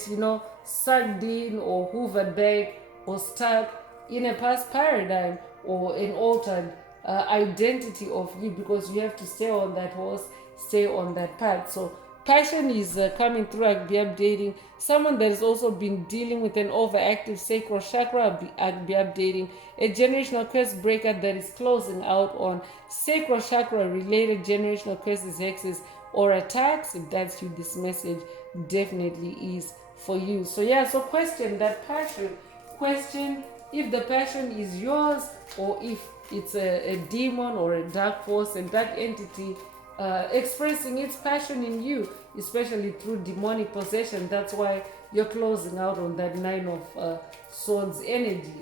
sucked in or hoovered back or stuck in a past paradigm or an altered identity of you, because you have to stay on that horse, stay on that path. So passion is coming through. I'll be updating someone that has also been dealing with an overactive sacral chakra. I'll be updating a generational curse breaker that is closing out on sacral chakra related generational curses, hexes, or attacks. If that's you, this message definitely is for you. So question that passion. Question if the passion is yours, or if it's a demon or a dark force, a dark entity expressing its passion in you, especially through demonic possession. That's why you're closing out on that Nine of Swords energy.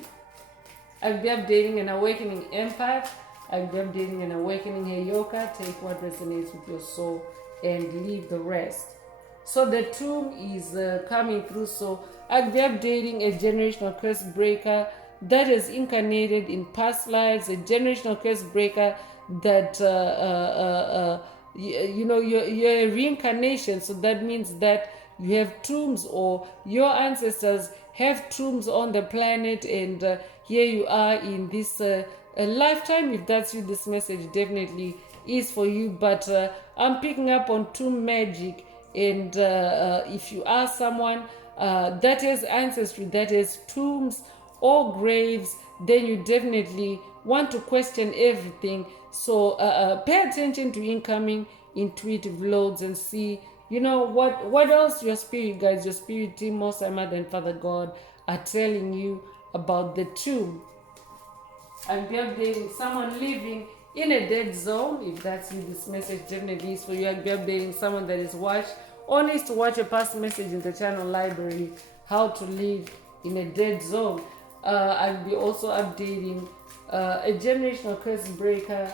I'll be updating an awakening empath. I'll be updating an awakening Heyoka. Take what resonates with your soul and leave the rest. So the tomb is coming through. So I'll be updating a generational curse breaker that is incarnated in past lives, a generational curse breaker that you're a reincarnation. So that means that you have tombs, or your ancestors have tombs on the planet, and here you are in this a lifetime. If that's you, this message definitely is for you. But I'm picking up on tomb magic, and if you are someone that has ancestry, that has tombs or graves, then you definitely want to question everything. So pay attention to incoming intuitive loads and see, what else your spirit guides, your spirit team, Most High Mother and Father God are telling you about the tomb. I'm updating someone living in a dead zone. If that's you, this message definitely is for you. I'll be updating someone that is watched or needs to watch a past message in the channel library, how to live in a dead zone. I'll be also updating a generational curse breaker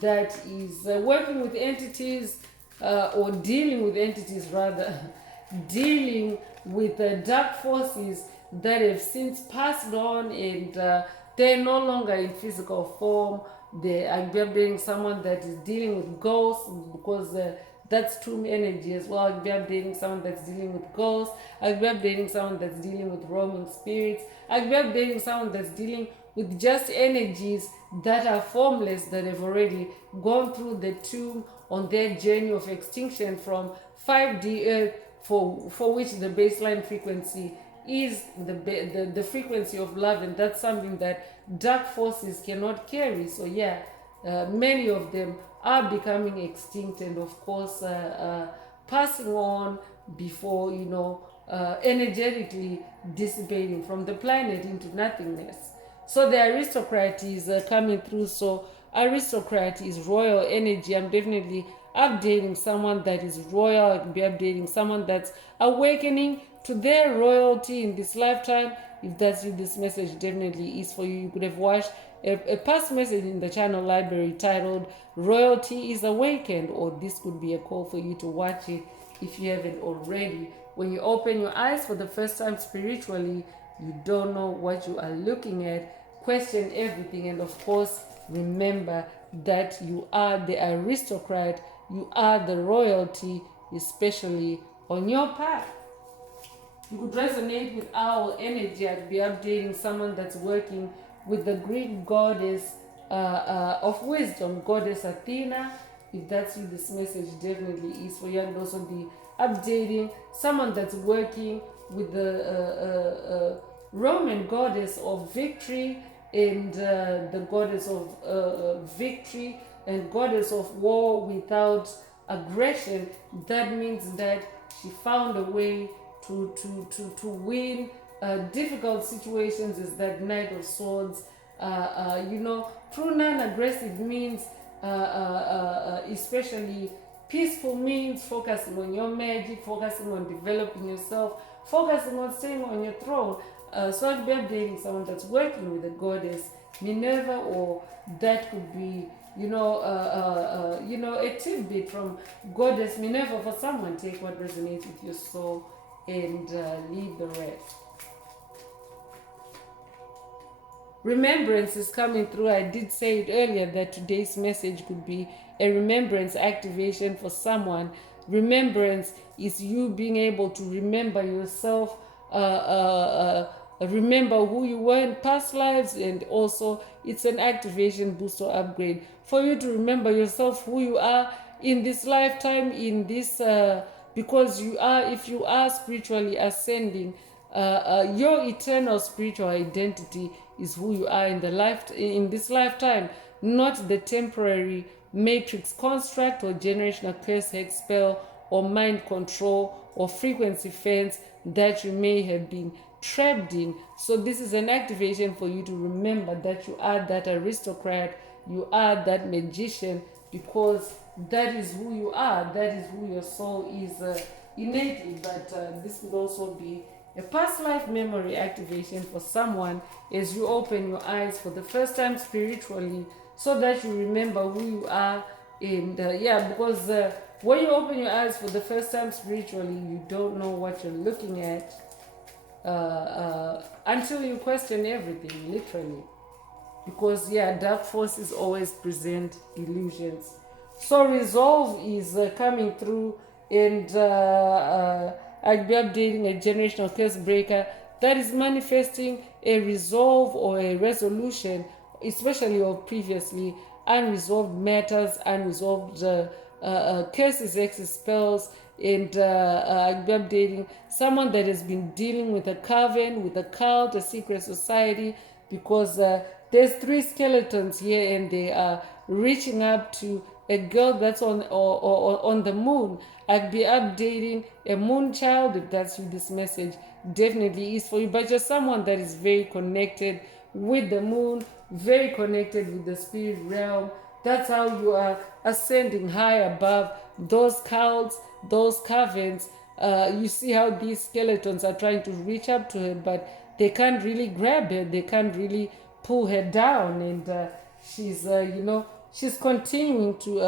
that is working with entities, or dealing with entities rather, dealing with dark forces that have since passed on, and they're no longer in physical form. I'll be updating someone that is dealing with ghosts, because that's tomb energy as well. I'll be updating someone that's dealing with ghosts. I'll be updating someone that's dealing with roaming spirits. I'll be updating someone that's dealing with just energies that are formless, that have already gone through the tomb on their journey of extinction from 5D Earth, for which the baseline frequency is the frequency of love, and that's something that dark forces cannot carry. So yeah, many of them are becoming extinct, and of course passing on before, energetically dissipating from the planet into nothingness. So the aristocrat is coming through. So aristocrat is royal energy. I'm definitely updating someone that is royal. I can be updating someone that's awakening to their royalty in this lifetime. If that's you, this message definitely is for you. You could have watched a past message in the channel library titled Royalty is Awakened, or this could be a call for you to watch it if you haven't already. When you open your eyes for the first time spiritually, you don't know what you are looking at. Question everything, and of course remember that you are the aristocrat, you are the royalty, especially on your path. You could resonate with owl energy. I'd be updating someone that's working with the Greek goddess of wisdom, goddess Athena. If that's you, this message definitely is for you. And also be updating someone that's working with the Roman goddess of victory, and the goddess of victory and goddess of war without aggression. That means that she found a way to win difficult situations. Is that Knight of Swords. True non-aggressive means especially peaceful means focusing on your magic, focusing on developing yourself, focusing on staying on your throne. So I'll be updating someone that's working with the goddess Minerva, or that could be, a tidbit from goddess Minerva for someone. Take what resonates with your soul and leave the rest. Remembrance is coming through. I did say it earlier that today's message could be a remembrance activation for someone. Remembrance is you being able to remember yourself, remember who you were in past lives, and also it's an activation boost or upgrade for you to remember yourself, who you are in this lifetime, in this because you are, if you are spiritually ascending, your eternal spiritual identity is who you are in this lifetime, not the temporary matrix construct or generational curse, hex spell, or mind control or frequency fence that you may have been trapped in. So this is an activation for you to remember that you are that aristocrat, you are that magician, because that is who you are, that is who your soul is innately. But this could also be a past life memory activation for someone as you open your eyes for the first time spiritually, so that you remember who you are. And because when you open your eyes for the first time spiritually, you don't know what you're looking at. until you question everything, literally. Because, yeah, dark forces always present illusions. So resolve is coming through, and I'll be updating a generational curse breaker that is manifesting a resolve or a resolution, especially of previously unresolved matters, unresolved curses, exes, spells, and I'll be updating someone that has been dealing with a coven, with a cult, a secret society, because there's three skeletons here, and they are reaching up to a girl that's or on the moon. I'd be updating a moon child. If that's you, this message definitely is for you. But just someone that is very connected with the moon, very connected with the spirit realm. That's how you are ascending high above those cults, those covens. You see how these skeletons are trying to reach up to her, but they can't really grab her. They can't really pull her down, and she's, she's continuing to,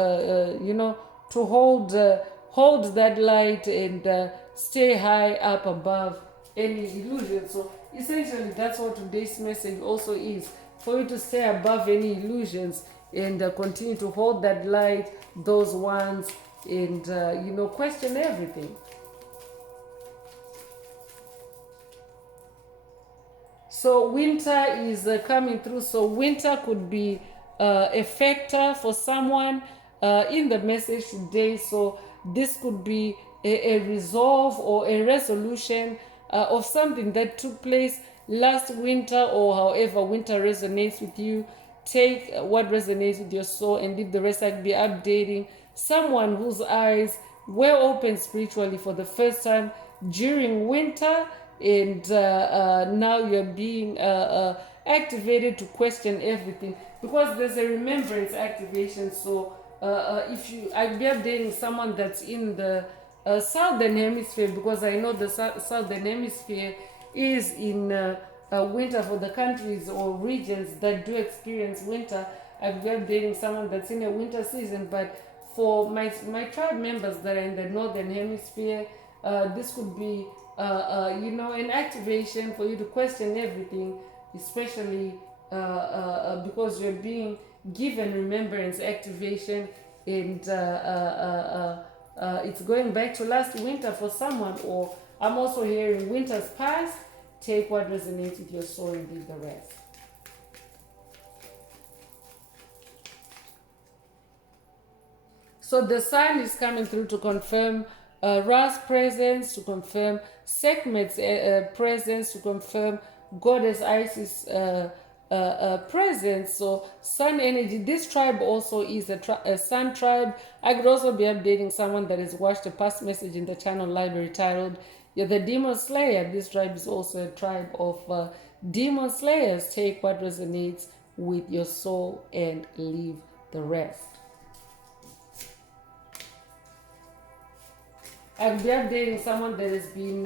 to hold that light and stay high up above any illusion. So essentially, that's what today's message also is, for you to stay above any illusions and continue to hold that light, those ones, and question everything. So winter is coming through. So winter could be a factor for someone in the message today. So this could be a resolve or a resolution of something that took place last winter, or however winter resonates with you. Take what resonates with your soul and leave the rest. I'd be updating someone whose eyes were open spiritually for the first time during winter, and now you're being activated to question everything, because there's a remembrance activation. So if you, I'd be updating someone that's in the southern hemisphere, because I know the southern hemisphere is in winter for the countries or regions that do experience winter. I'd be updating someone that's in a winter season. But for my tribe members that are in the northern hemisphere, this could be an activation for you to question everything, especially because you're being given remembrance activation, and it's going back to last winter for someone. Or I'm also hearing winters past. Take what resonates with your soul and leave the rest. So the sun is coming through to confirm Ra's presence, to confirm Sekhmet's presence, to confirm Goddess Isis' presence. So sun energy. This tribe also is a sun tribe. I could also be updating someone that has watched a past message in the channel library titled "You're the Demon Slayer." This tribe is also a tribe of demon slayers. Take what resonates with your soul and leave the rest. I'll be updating someone that has been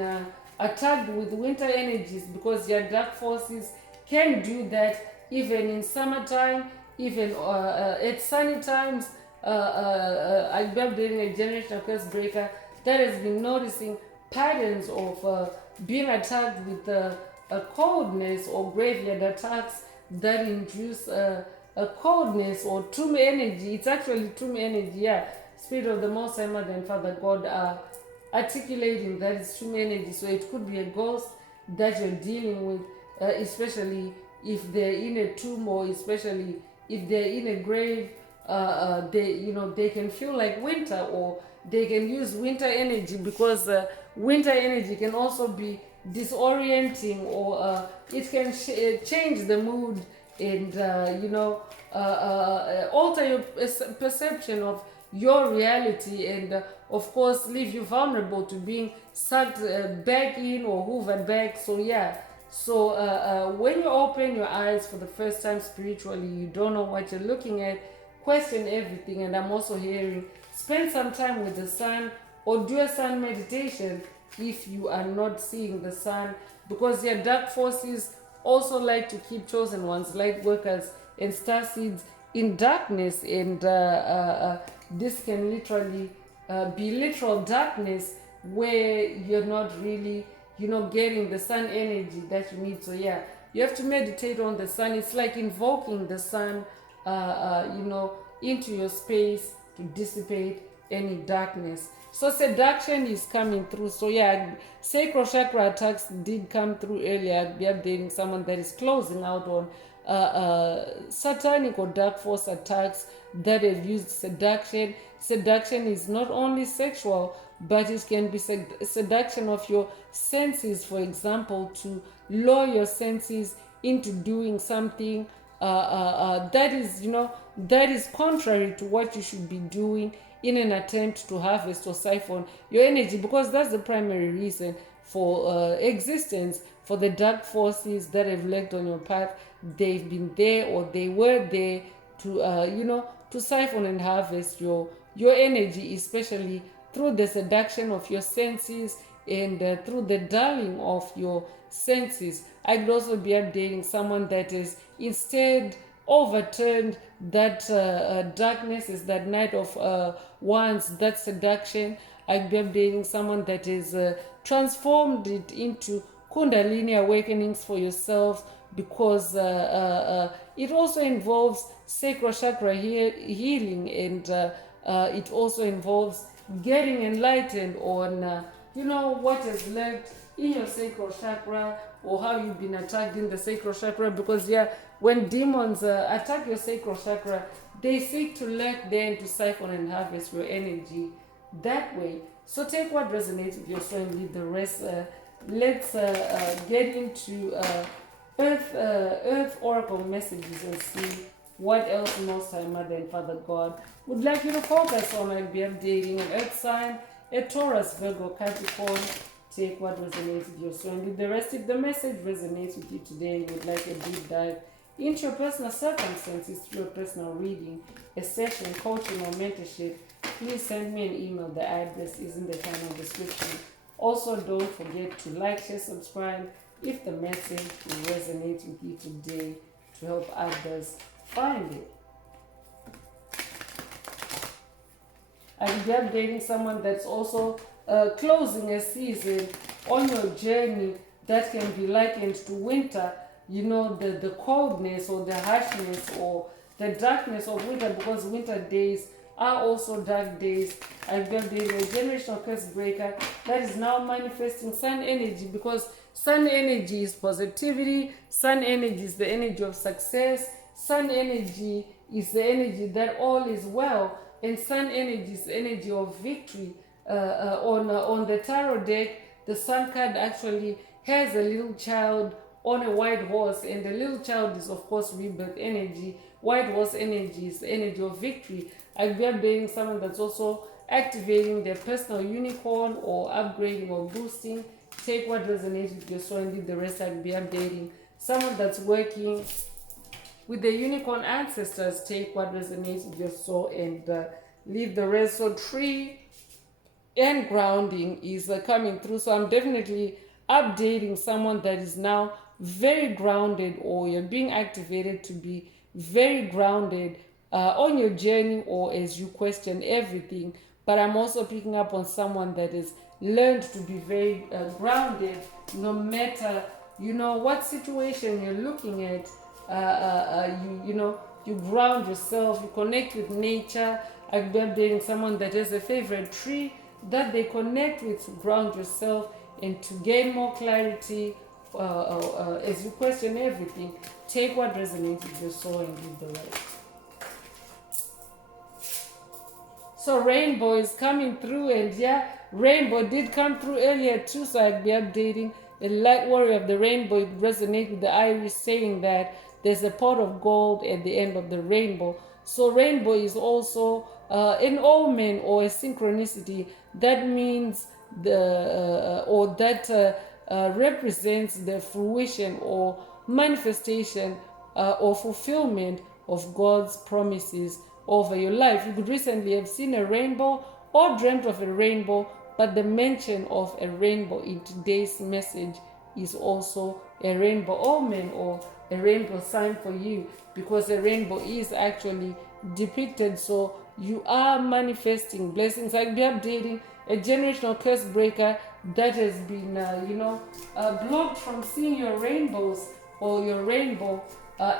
attacked with winter energies, because your dark forces can do that even in summertime, even at sunny times. I'll be updating a generational curse breaker that has been noticing patterns of being attacked with coldness, or graveyard attacks that induce a coldness or tomb energy. It's actually tomb energy, yeah. Spirit of the Most High Mother and Father God are articulating that it's tomb energy. So it could be a ghost that you're dealing with, especially if they're in a tomb, or especially if they're in a grave. They can feel like winter, or they can use winter energy, because winter energy can also be disorienting, or it can change the mood, and alter your perception of your reality, and of course leave you vulnerable to being sucked back in or hoovered back. So yeah, so when you open your eyes for the first time spiritually, you don't know what you're looking at, question everything. And I'm also hearing, spend some time with the sun, or do a sun meditation if you are not seeing the sun, because your dark forces also like to keep chosen ones, light workers and star seeds in darkness. And this can literally be literal darkness, where you're not really getting the sun energy that you need. So yeah, you have to meditate on the sun. It's like invoking the sun, into your space to dissipate any darkness. So seduction is coming through. So yeah, sacral chakra attacks did come through earlier. We are dating someone that is closing out on satanic or dark force attacks that have used seduction. Seduction is not only sexual, but it can be seduction of your senses, for example, to lure your senses into doing something that is contrary to what you should be doing in an attempt to harvest or siphon your energy, because that's the primary reason for existence. For the dark forces that have lurked on your path, they've been there, or they were there to siphon and harvest your energy, especially through the seduction of your senses and through the dulling of your senses. I could also be updating someone that is instead overturned that darkness, is that night of wands, that seduction. I'd be updating someone that is transformed it into Kundalini awakenings for yourself, because it also involves sacral chakra healing, and it also involves getting enlightened on what has lurked in your sacral chakra, or how you've been attacked in the sacral chakra. Because yeah, when demons attack your sacral chakra, they seek to lurk there and to siphon and harvest your energy that way. So take what resonates with your soul and leave the rest. Let's get into Earth Oracle messages and see what else Most High Mother and Father God would like you to focus on. I'll be updating an Earth sign, a Taurus, Virgo, Capricorn. Take what resonates with your soul and leave the rest. If the message resonates with you today and you would like a deep dive into your personal circumstances through a personal reading, a session, coaching, or mentorship, please send me an email. The address is in the channel description. Also, don't forget to like, share, subscribe if the message resonates with you today, to help others find it. I will be updating someone that's also closing a season on your journey that can be likened to winter. The coldness or the harshness or the darkness of winter, because winter days are also dark days. I've got the generational curse breaker that is now manifesting sun energy, because sun energy is positivity, sun energy is the energy of success, sun energy is the energy that all is well, and sun energy is the energy of victory. On the tarot deck, the sun card actually has a little child on a white horse, and the little child is of course rebirth energy. White horse energy is the energy of victory. I'll be updating someone that's also activating their personal unicorn, or upgrading or boosting. Take what resonates with your soul and leave the rest. I'll be updating someone that's working with the unicorn ancestors. Take what resonates with your soul and leave the rest. So tree and grounding is coming through. So I'm definitely updating someone that is now very grounded, or you're being activated to be very grounded on your journey, or as you question everything. But I'm also picking up on someone that has learned to be very grounded, no matter what situation you're looking at. You ground yourself, you connect with nature. I've been updating someone that has a favorite tree that they connect with to ground yourself and to gain more clarity as you question everything. Take what resonates with your soul and leave the rest. So rainbow is coming through, and yeah, rainbow did come through earlier too. So I'd be updating the light warrior of the rainbow. It resonates with the iris, saying that there's a pot of gold at the end of the rainbow. So rainbow is also an omen or a synchronicity. That means represents the fruition or manifestation or fulfillment of God's promises over your life. You could recently have seen a rainbow or dreamt of a rainbow, but the mention of a rainbow in today's message is also a rainbow omen or a rainbow sign for you, because a rainbow is actually depicted so you are manifesting blessings. I'll be updating a generational curse breaker that has been, blocked from seeing your rainbows or your rainbow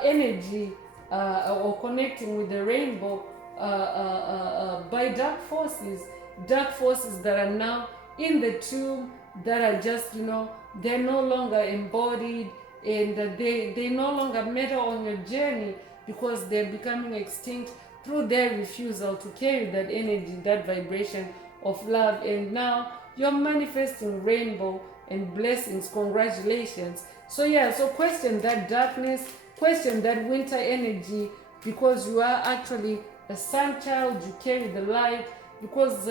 energy, or connecting with the rainbow by dark forces that are now in the tomb, that are just, they're no longer embodied, and they no longer matter on your journey because they're becoming extinct through their refusal to carry that energy, that vibration of love. And now you're manifesting rainbow and blessings. Congratulations. So yeah, so question that darkness, question that winter energy, because you are actually a sun child. You carry the light, because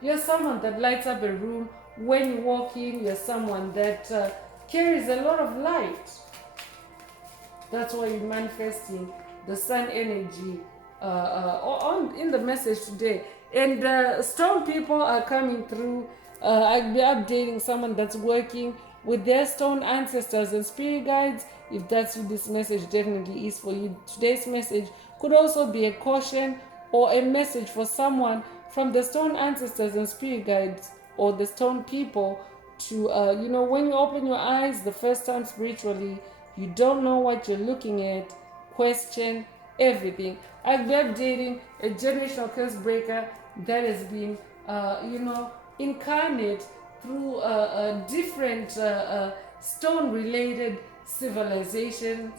you're someone that lights up a room when you walk in. You're someone that carries a lot of light. That's why you're manifesting the sun energy in the message today. And strong people are coming through. I'll be updating someone that's working with their stone ancestors and spirit guides. If that's who this message definitely is for you. Today's message could also be a caution or a message for someone from the stone ancestors and spirit guides, or the stone people, to when you open your eyes the first time spiritually, you don't know what you're looking at, question everything. I'll be updating a generational curse breaker that has been incarnate through different stone related civilizations.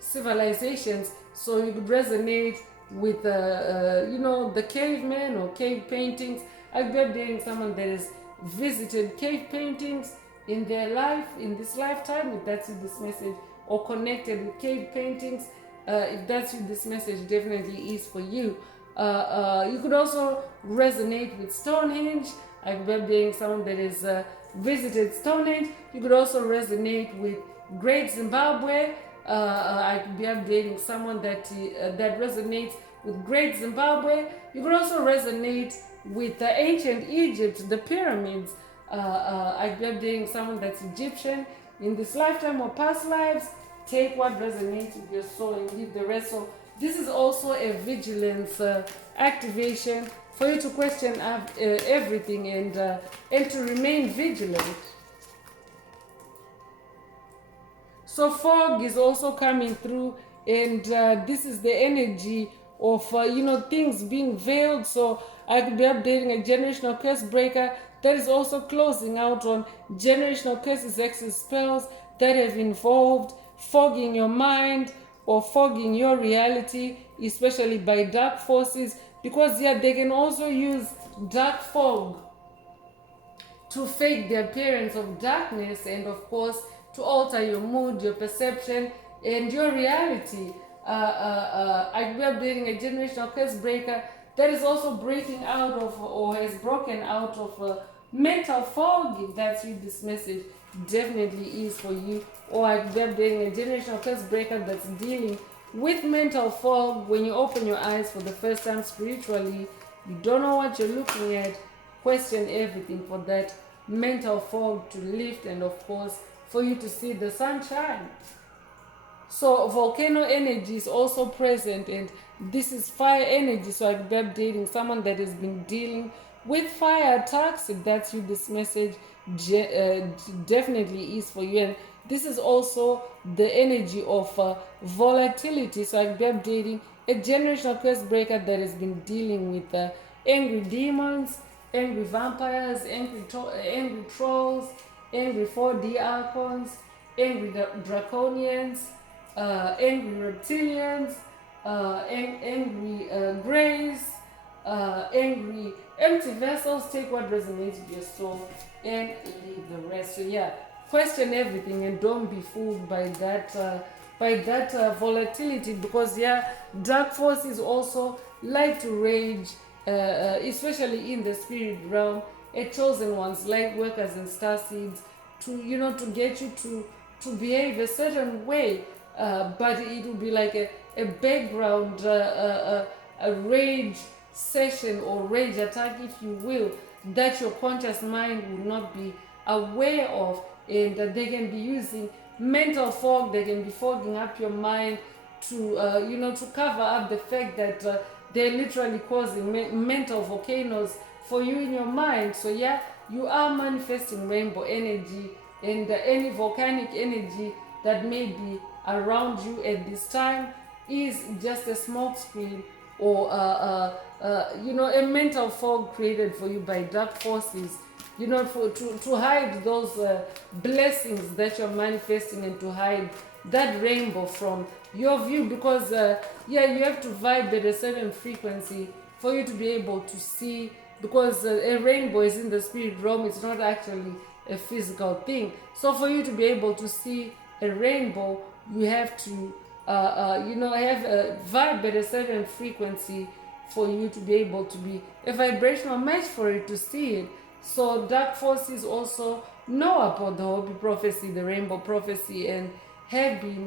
So you could resonate with the cavemen or cave paintings. I'll be updating someone that has visited cave paintings in their life, in this lifetime, if that's in this message, or connected with cave paintings. If that's what this message definitely is for you. You could also resonate with Stonehenge. I could be updating someone that has visited Stonehenge. You could also resonate with Great Zimbabwe. I could be updating someone that resonates with Great Zimbabwe. You could also resonate with ancient Egypt, the pyramids. I could be updating someone that's Egyptian in this lifetime or past lives. Take what resonates with your soul and leave the rest. So this is also a vigilance activation for you to question everything and to remain vigilant. So fog is also coming through, and this is the energy of things being veiled. So I could be updating a generational curse breaker that is also closing out on generational curses, hexes, spells that have involved fogging your mind or fogging your reality, especially by dark forces, because they can also use dark fog to fake the appearance of darkness, and of course to alter your mood, your perception, and your reality. I grew up dating a generational curse breaker that is also breaking out of, or has broken out of, mental fog. If that's what this message definitely is for you. Or I grew up dating a generational curse breaker that's dealing with mental fog. When you open your eyes for the first time spiritually, you don't know what you're looking at. Question everything for that mental fog to lift, and of course for you to see the sunshine. So volcano energy is also present, and this is fire energy. So I'll be updating someone that has been dealing with fire attacks. If that's you, this message definitely is for you. And this is also the energy of volatility. So I'll be updating a generational curse breaker that has been dealing with angry demons, angry vampires, angry trolls, angry 4D archons, angry draconians, angry reptilians, angry greys, angry empty vessels. Take what resonates with your soul and leave the rest. So question everything and don't be fooled by that volatility, because dark forces also like to rage, especially in the spirit realm. A chosen ones, light workers and star seeds, to get you to behave a certain way, but it will be like a background, a rage session or rage attack, if you will, that your conscious mind will not be aware of, and that they can be using mental fog. They can be fogging up your mind to to cover up the fact that they're literally causing mental volcanoes for you in your mind. So yeah, you are manifesting rainbow energy, and any volcanic energy that may be around you at this time is just a smoke screen, or a mental fog created for you by dark forces, to hide those blessings that you're manifesting, and to hide that rainbow from your view, because you have to vibe at a certain frequency for you to be able to see, because a rainbow is in the spirit realm, it's not actually a physical thing. So for you to be able to see a rainbow, you have to have a vibe at a certain frequency for you to be able to be a vibrational match for it to see it. So dark forces also know about the Hopi prophecy, the rainbow prophecy, and have been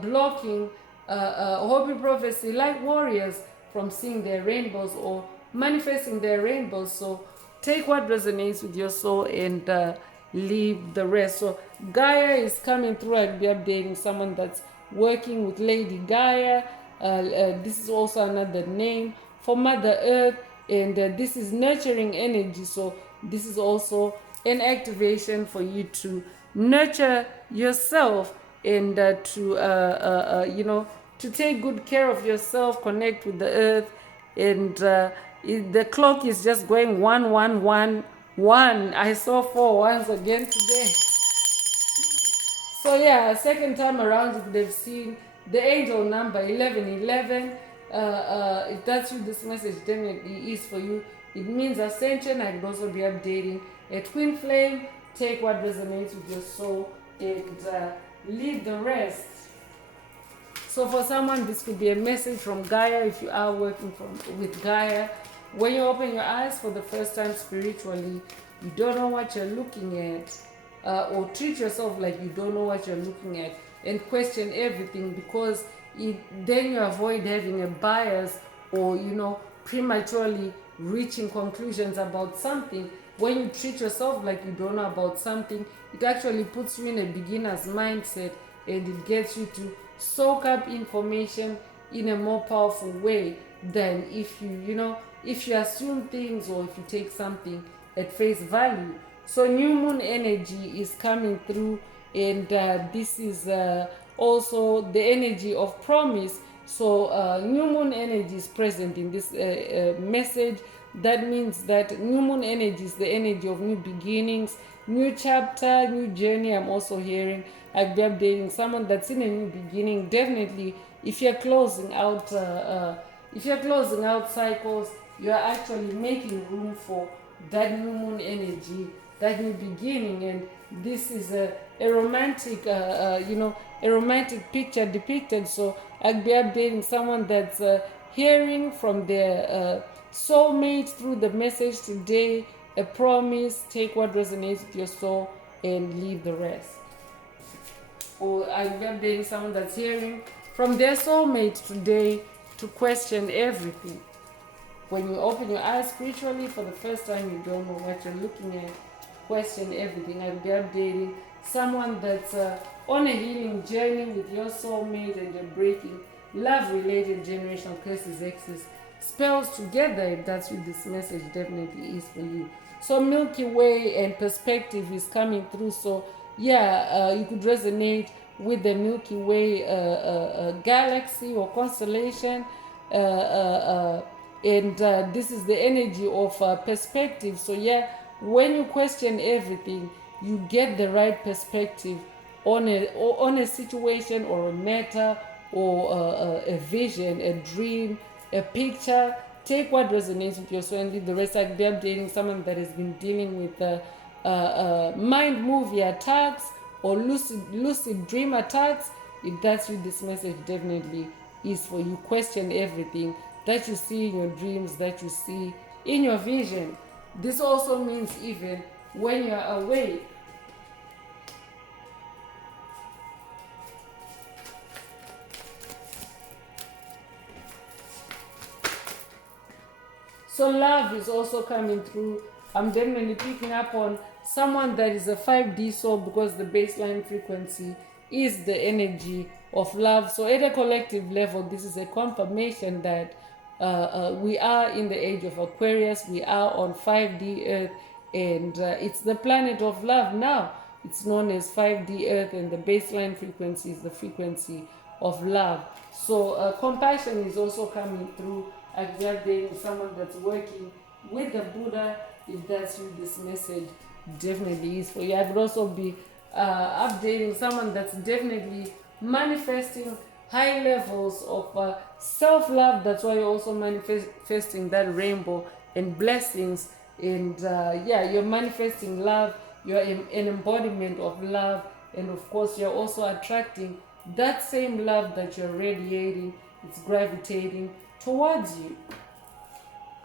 blocking Hopi prophecy like warriors from seeing their rainbows or manifesting their rainbows. So take what resonates with your soul and leave the rest. So Gaia is coming through. I'll be updating someone that's working with Lady Gaia. This is also another name for Mother Earth, and this is nurturing energy. So this is also an activation for you to nurture yourself, and to take good care of yourself, connect with the earth, and the clock is just going 1 1 1 1. I saw 4 ones again today. So yeah, second time around, they've seen the angel number 1111. If that's you, this message definitely is for you. It means ascension. I could also be updating a twin flame. Take what resonates with your soul and leave the rest. So for someone, this could be a message from Gaia if you are working with Gaia. When you open your eyes for the first time spiritually, you don't know what you're looking at, or treat yourself like you don't know what you're looking at, and question everything, because then you avoid having a bias, or prematurely reaching conclusions about something. When you treat yourself like you don't know about something, it actually puts you in a beginner's mindset, and it gets you to soak up information in a more powerful way than if you assume things, or if you take something at face value. So new moon energy is coming through, and this is also the energy of promise. So new moon energy is present in this message. That means that new moon energy is the energy of new beginnings, new chapter, new journey. I'm also hearing I'll be updating someone that's in a new beginning. Definitely, if you're closing out cycles, you're actually making room for that new moon energy, that new beginning. And this is a romantic a romantic picture depicted. So I'll be updating someone that's hearing from their soulmate through the message today. A promise. Take what resonates with your soul and leave the rest. Or I'll be updating someone that's hearing from their soulmate today to question everything. When you open your eyes spiritually for the first time, you don't know what you're looking at. Question everything. I'll be updating someone that's on a healing journey with your soulmate, and you're breaking love-related generational curses, exes, spells together. If that's what this message definitely is for you. So Milky Way and perspective is coming through. So yeah, you could resonate with the Milky Way galaxy or constellation. And this is the energy of perspective. So yeah, when you question everything, you get the right perspective on a situation or a matter, or a vision, a dream, a picture. Take what resonates with your soul and leave the rest. Like they're updating someone that has been dealing with mind movie attacks or lucid dream attacks. If that's what this message definitely is for you. Question everything that you see in your dreams, that you see in your vision. This also means even when you're awake. So love is also coming through. I'm definitely picking up on someone that is a 5D soul, because the baseline frequency is the energy of love. So at a collective level, this is a confirmation that we are in the age of Aquarius. We are on 5D Earth, and it's the planet of love now. It's known as 5D Earth, and the baseline frequency is the frequency of love. So compassion is also coming through. Dating someone that's working with the Buddha. If that's you, this message definitely is for you. I could also be updating someone that's definitely manifesting high levels of self-love. That's why you're also manifesting that rainbow and blessings. And you're manifesting love. You're an embodiment of love. And of course, you're also attracting that same love that you're radiating. It's gravitating towards you.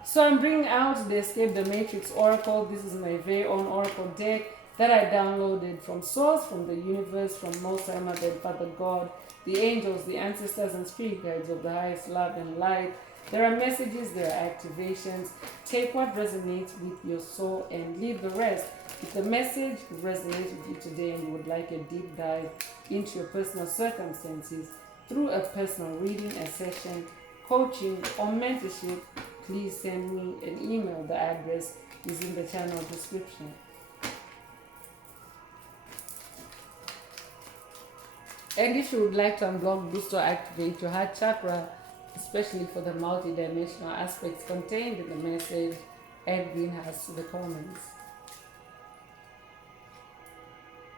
So I'm bringing out the Escape the Matrix Oracle. This is my very own Oracle deck that I downloaded from Source, from the universe, from Most High Mother and Father God, the angels, the ancestors, and spirit guides of the highest love and light. There are messages, there are activations. Take what resonates with your soul and leave the rest. If the message resonates with you today and you would like a deep dive into your personal circumstances through a personal reading, a session, coaching, or mentorship, please send me an email. The address is in the channel description. And if you would like to unblock, boost, or activate your heart chakra, especially for the multidimensional aspects contained in the message, add greenhouse to the comments.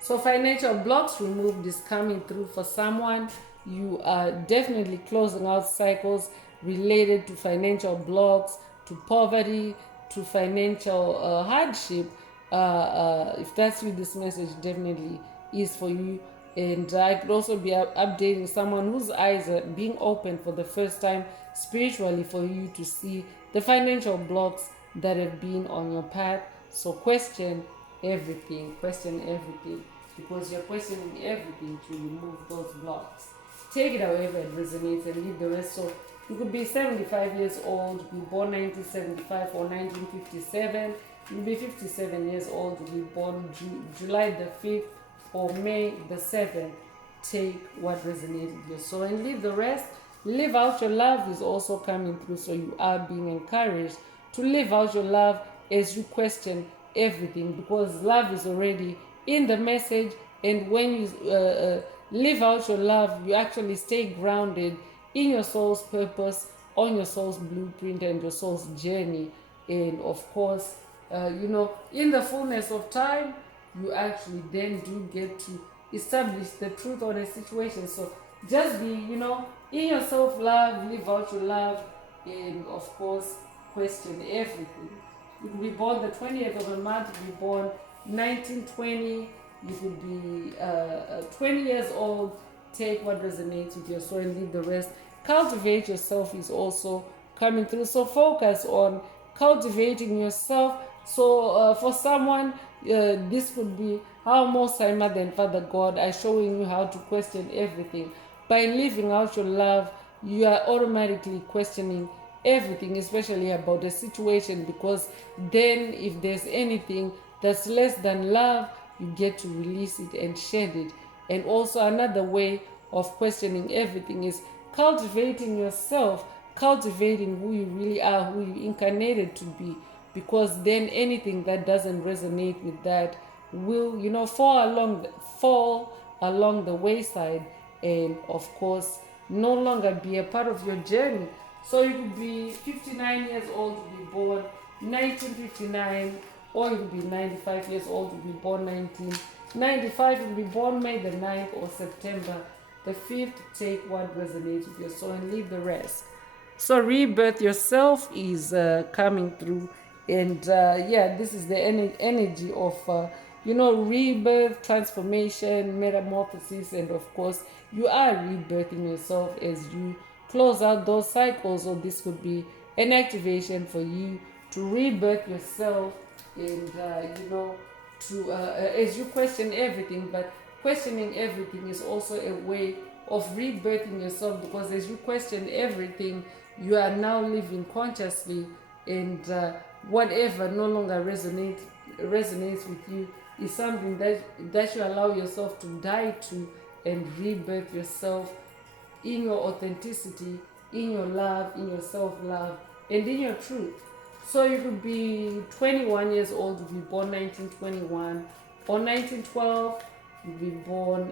So financial blocks removed is coming through for someone. You are definitely closing out cycles related to financial blocks, to poverty, to financial hardship. If that's you, this message definitely is for you. And I could also be updating someone whose eyes are being opened for the first time spiritually for you to see the financial blocks that have been on your path. So question everything, because you're questioning everything to remove those blocks. Take it however it resonates and leave the rest. So you could be 75 years old, be born 1975 or 1957. You'll be 57 years old, you'll be born July the 5th or May the 7th. Take what resonates with your soul and leave the rest. Live out your love is also coming through, so you are being encouraged to live out your love as you question everything, because love is already in the message. And when you live out your love, you actually stay grounded in your soul's purpose, on your soul's blueprint and your soul's journey. And of course, in the fullness of time, you actually then do get to establish the truth on a situation. So just be, in your self-love, live out your love, and of course, question everything. You could be born the 20th of a month, you could be born 1920, you could be 20 years old. Take what resonates with your soul and leave the rest. Cultivate yourself is also coming through. So focus on cultivating yourself. So for someone, this could be how Most High Mother and Father God are showing you how to question everything. By living out your love, you are automatically questioning everything, especially about the situation, because then if there's anything that's less than love, you get to release it and shed it. And also another way of questioning everything is cultivating yourself, cultivating who you really are, who you incarnated to be, because then anything that doesn't resonate with that will, fall along the wayside, and of course no longer be a part of your journey. So you could be 59 years old to be born 1959, or you could be 95 years old to be born 1995, you could be born May the 9th or September the 5th. Take what resonates with your soul and leave the rest. So rebirth yourself is coming through. And this is the energy of rebirth, transformation, metamorphosis. And of course you are rebirthing yourself as you close out those cycles. Or this could be an activation for you to rebirth yourself. And as you question everything. But questioning everything is also a way of rebirthing yourself, because as you question everything, you are now living consciously, and whatever no longer resonates with you is something that you allow yourself to die to, and rebirth yourself in your authenticity, in your love, in your self-love, and in your truth. So you could be 21 years old, you'd be born 1921, or 1912, you'd be born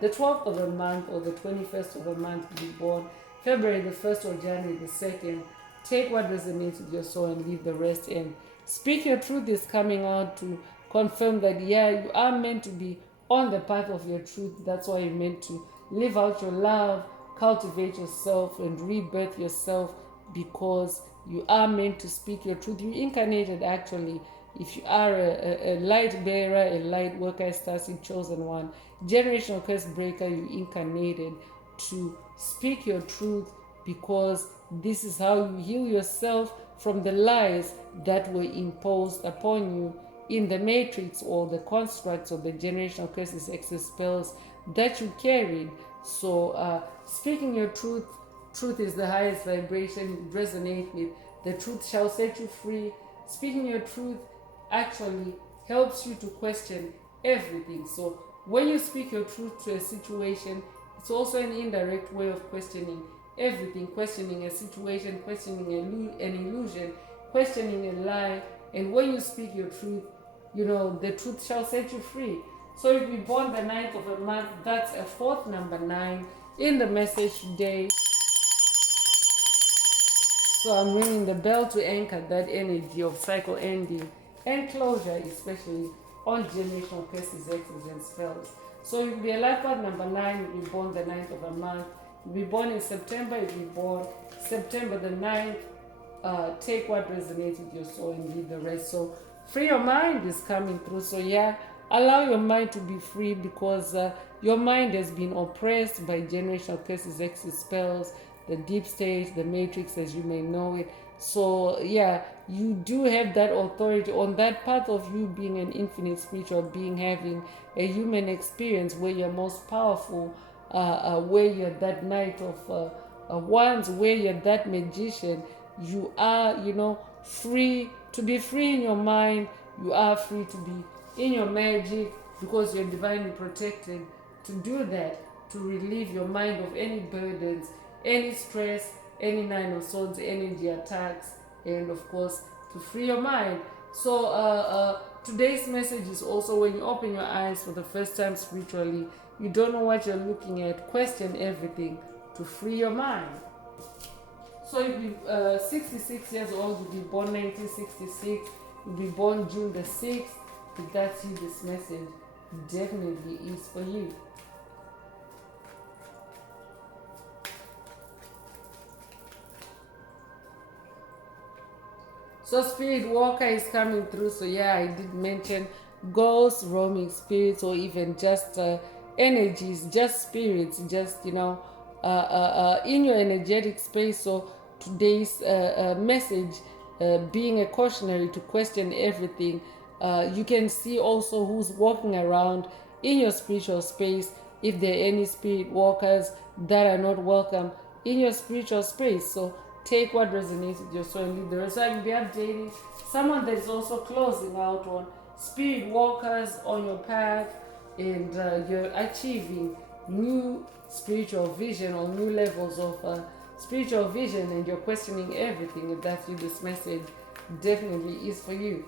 the 12th of a month, or the 21st of a month, you'd be born February the 1st or January the 2nd. Take what resonates with your soul and leave the rest in. Speak Your Truth is coming out to confirm that, yeah, you are meant to be on the path of your truth. That's why you're meant to live out your love, cultivate yourself, and rebirth yourself, because you are meant to speak your truth. You incarnated, actually. If you are a light bearer, a light worker, starseed, chosen one, generational curse breaker, you incarnated to speak your truth, because this is how you heal yourself from the lies that were imposed upon you in the matrix, or the constructs of the generational curses, excess spells that you carried. So speaking your truth, truth is the highest vibration. Resonate with the truth shall set you free. Speaking your truth actually helps you to question everything. So when you speak your truth to a situation, it's also an indirect way of questioning everything, questioning a situation, questioning an illusion, questioning a lie. And when you speak your truth, the truth shall set you free. So if you born the 9th of a month, that's a fourth number 9 in the message today. So I'm ringing the bell to anchor that energy of cycle ending and closure, especially on generational curses, hexes, and spells. So you'll be a life path number 9, you'll be born the 9th of a month. You'll be born in September, you'll be born September the 9th. Take what resonates with your soul and leave the rest. So free your mind is coming through. So yeah, allow your mind to be free, because your mind has been oppressed by generational curses, hexes, spells, the deep state, the matrix as you may know it. So yeah, you do have that authority on that path of you being an infinite spiritual being, having a human experience where you're most powerful, where you're that knight of wands, where you're that magician. You are, free to be free in your mind. You are free to be in your magic, because you're divinely protected to do that, to relieve your mind of any burdens, any stress, any 9 of swords energy attacks, and of course to free your mind. So today's message is also, when you open your eyes for the first time spiritually, you don't know what you're looking at, question everything to free your mind. So you'll be 66 years old, you'll be born 1966, you'll be born June the 6th. If that's you, this message definitely is for you. So Spirit Walker is coming through. So yeah, I did mention ghosts, roaming spirits, or even just energies, just spirits, just in your energetic space. So today's message being a cautionary to question everything. You can see also who's walking around in your spiritual space, if there are any spirit walkers that are not welcome in your spiritual space. So take what resonates with your soul and leave the rest. So I will be updating someone that is also closing out on spirit walkers on your path, and you're achieving new spiritual vision or new levels of spiritual vision, and you're questioning everything. If that's you, this message definitely is for you.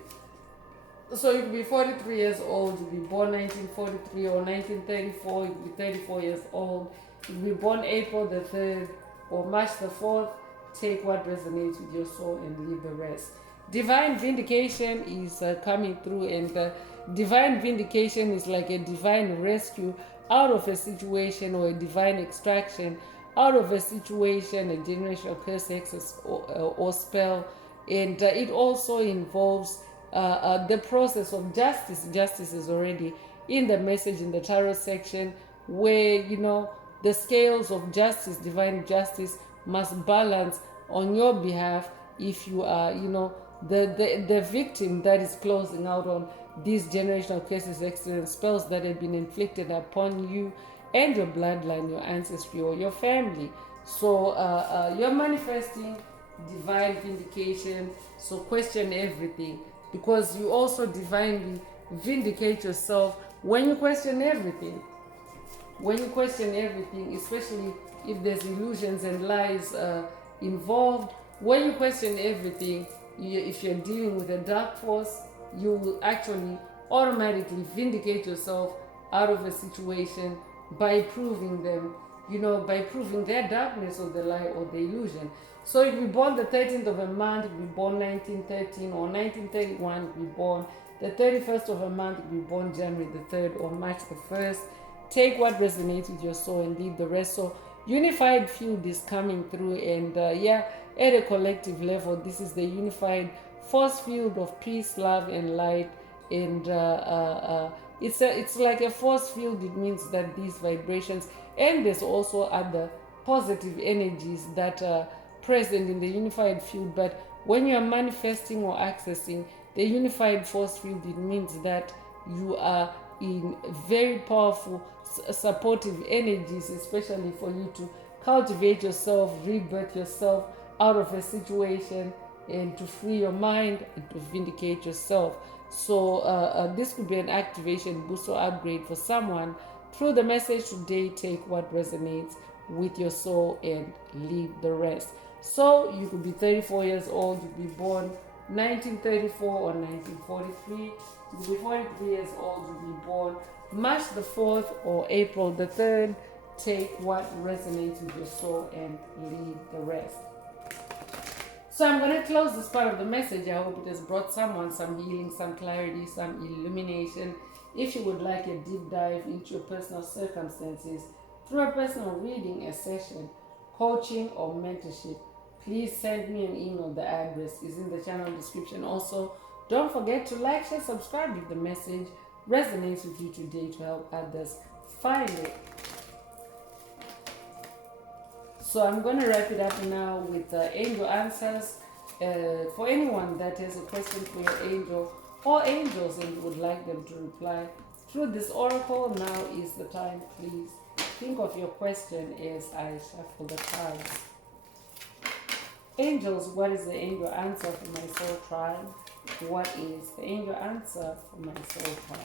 So you'll be 43 years old, you'll be born 1943 or 1934, you'll be 34 years old, you'll be born April the 3rd or March the 4th. Take what resonates with your soul and leave the rest. Divine vindication is coming through, and divine vindication is like a divine rescue out of a situation, or a divine extraction out of a situation, a generational curse, hex, or spell. And it also involves the process of justice. Justice is already in the message in the tarot section, where the scales of justice, divine justice, must balance on your behalf if you are the victim that is closing out on these generational cases, excellent spells that have been inflicted upon you and your bloodline, your ancestry, or your family. So you're manifesting divine vindication. So question everything, because you also divinely vindicate yourself when you question everything. when you question everything, especially if there's illusions and lies involved, when you question everything, if you're dealing with a dark force, you will actually automatically vindicate yourself out of a situation by proving them, by proving their darkness or the lie or the illusion. So if you're born the 13th of a month, if you're born 1913 or 1931, if you're born the 31st of a month, if you're born January the 3rd or March the 1st, take what resonates with your soul and leave the rest. So unified field is coming through, and at a collective level, this is the unified force field of peace, love, and light. And it's like a force field. It means that these vibrations, and there's also other positive energies that are present in the unified field. But when you are manifesting or accessing the unified force field, it means that you are in very powerful supportive energies, especially for you to cultivate yourself, rebirth yourself out of a situation, and to free your mind and to vindicate yourself. So this could be an activation, boost, or upgrade for someone. Through the message today, take what resonates with your soul and leave the rest. So you could be 34 years old, you could be born 1934 or 1943. You could be 43 years old, you could be born March the 4th or April the 3rd. Take what resonates with your soul and leave the rest. So I'm going to close this part of the message. I hope it has brought someone some healing, some clarity, some illumination. If you would like a deep dive into your personal circumstances through a personal reading, a session, coaching, or mentorship, please send me an email. The address is in the channel description. Also, don't forget to like, share, subscribe if the message resonates with you today to help others find it. So I'm going to wrap it up now with angel answers. For anyone that has a question for your angel or angels and you would like them to reply through this oracle, now is the time. Please think of your question as I shuffle the cards. Angels, what is the angel answer for my soul tribe? What is the angel answer for my soul tribe?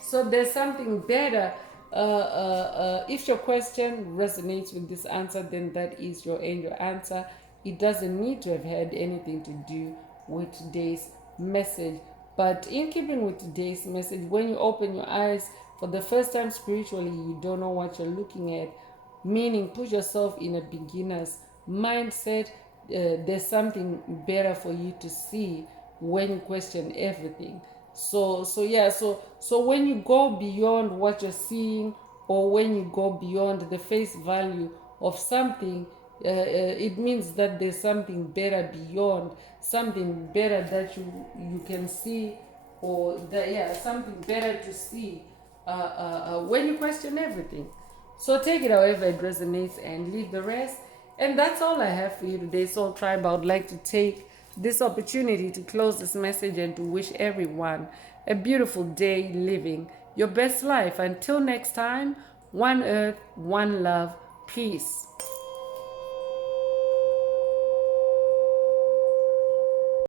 So there's something better. If your question resonates with this answer, then that is your angel answer. It doesn't need to have had anything to do with today's message. But in keeping with today's message, when you open your eyes for the first time spiritually, you don't know what you're looking at, meaning put yourself in a beginner's mindset. There's something better for you to see when you question everything. So when you go beyond what you're seeing, or when you go beyond the face value of something, it means that there's something better beyond, something better that you can see, or that something better to see when you question everything. So take it however it resonates and leave the rest. And that's all I have for you today, Soul Tribe. I would like to take this opportunity to close this message and to wish everyone a beautiful day living your best life. Until next time, one earth, one love, peace.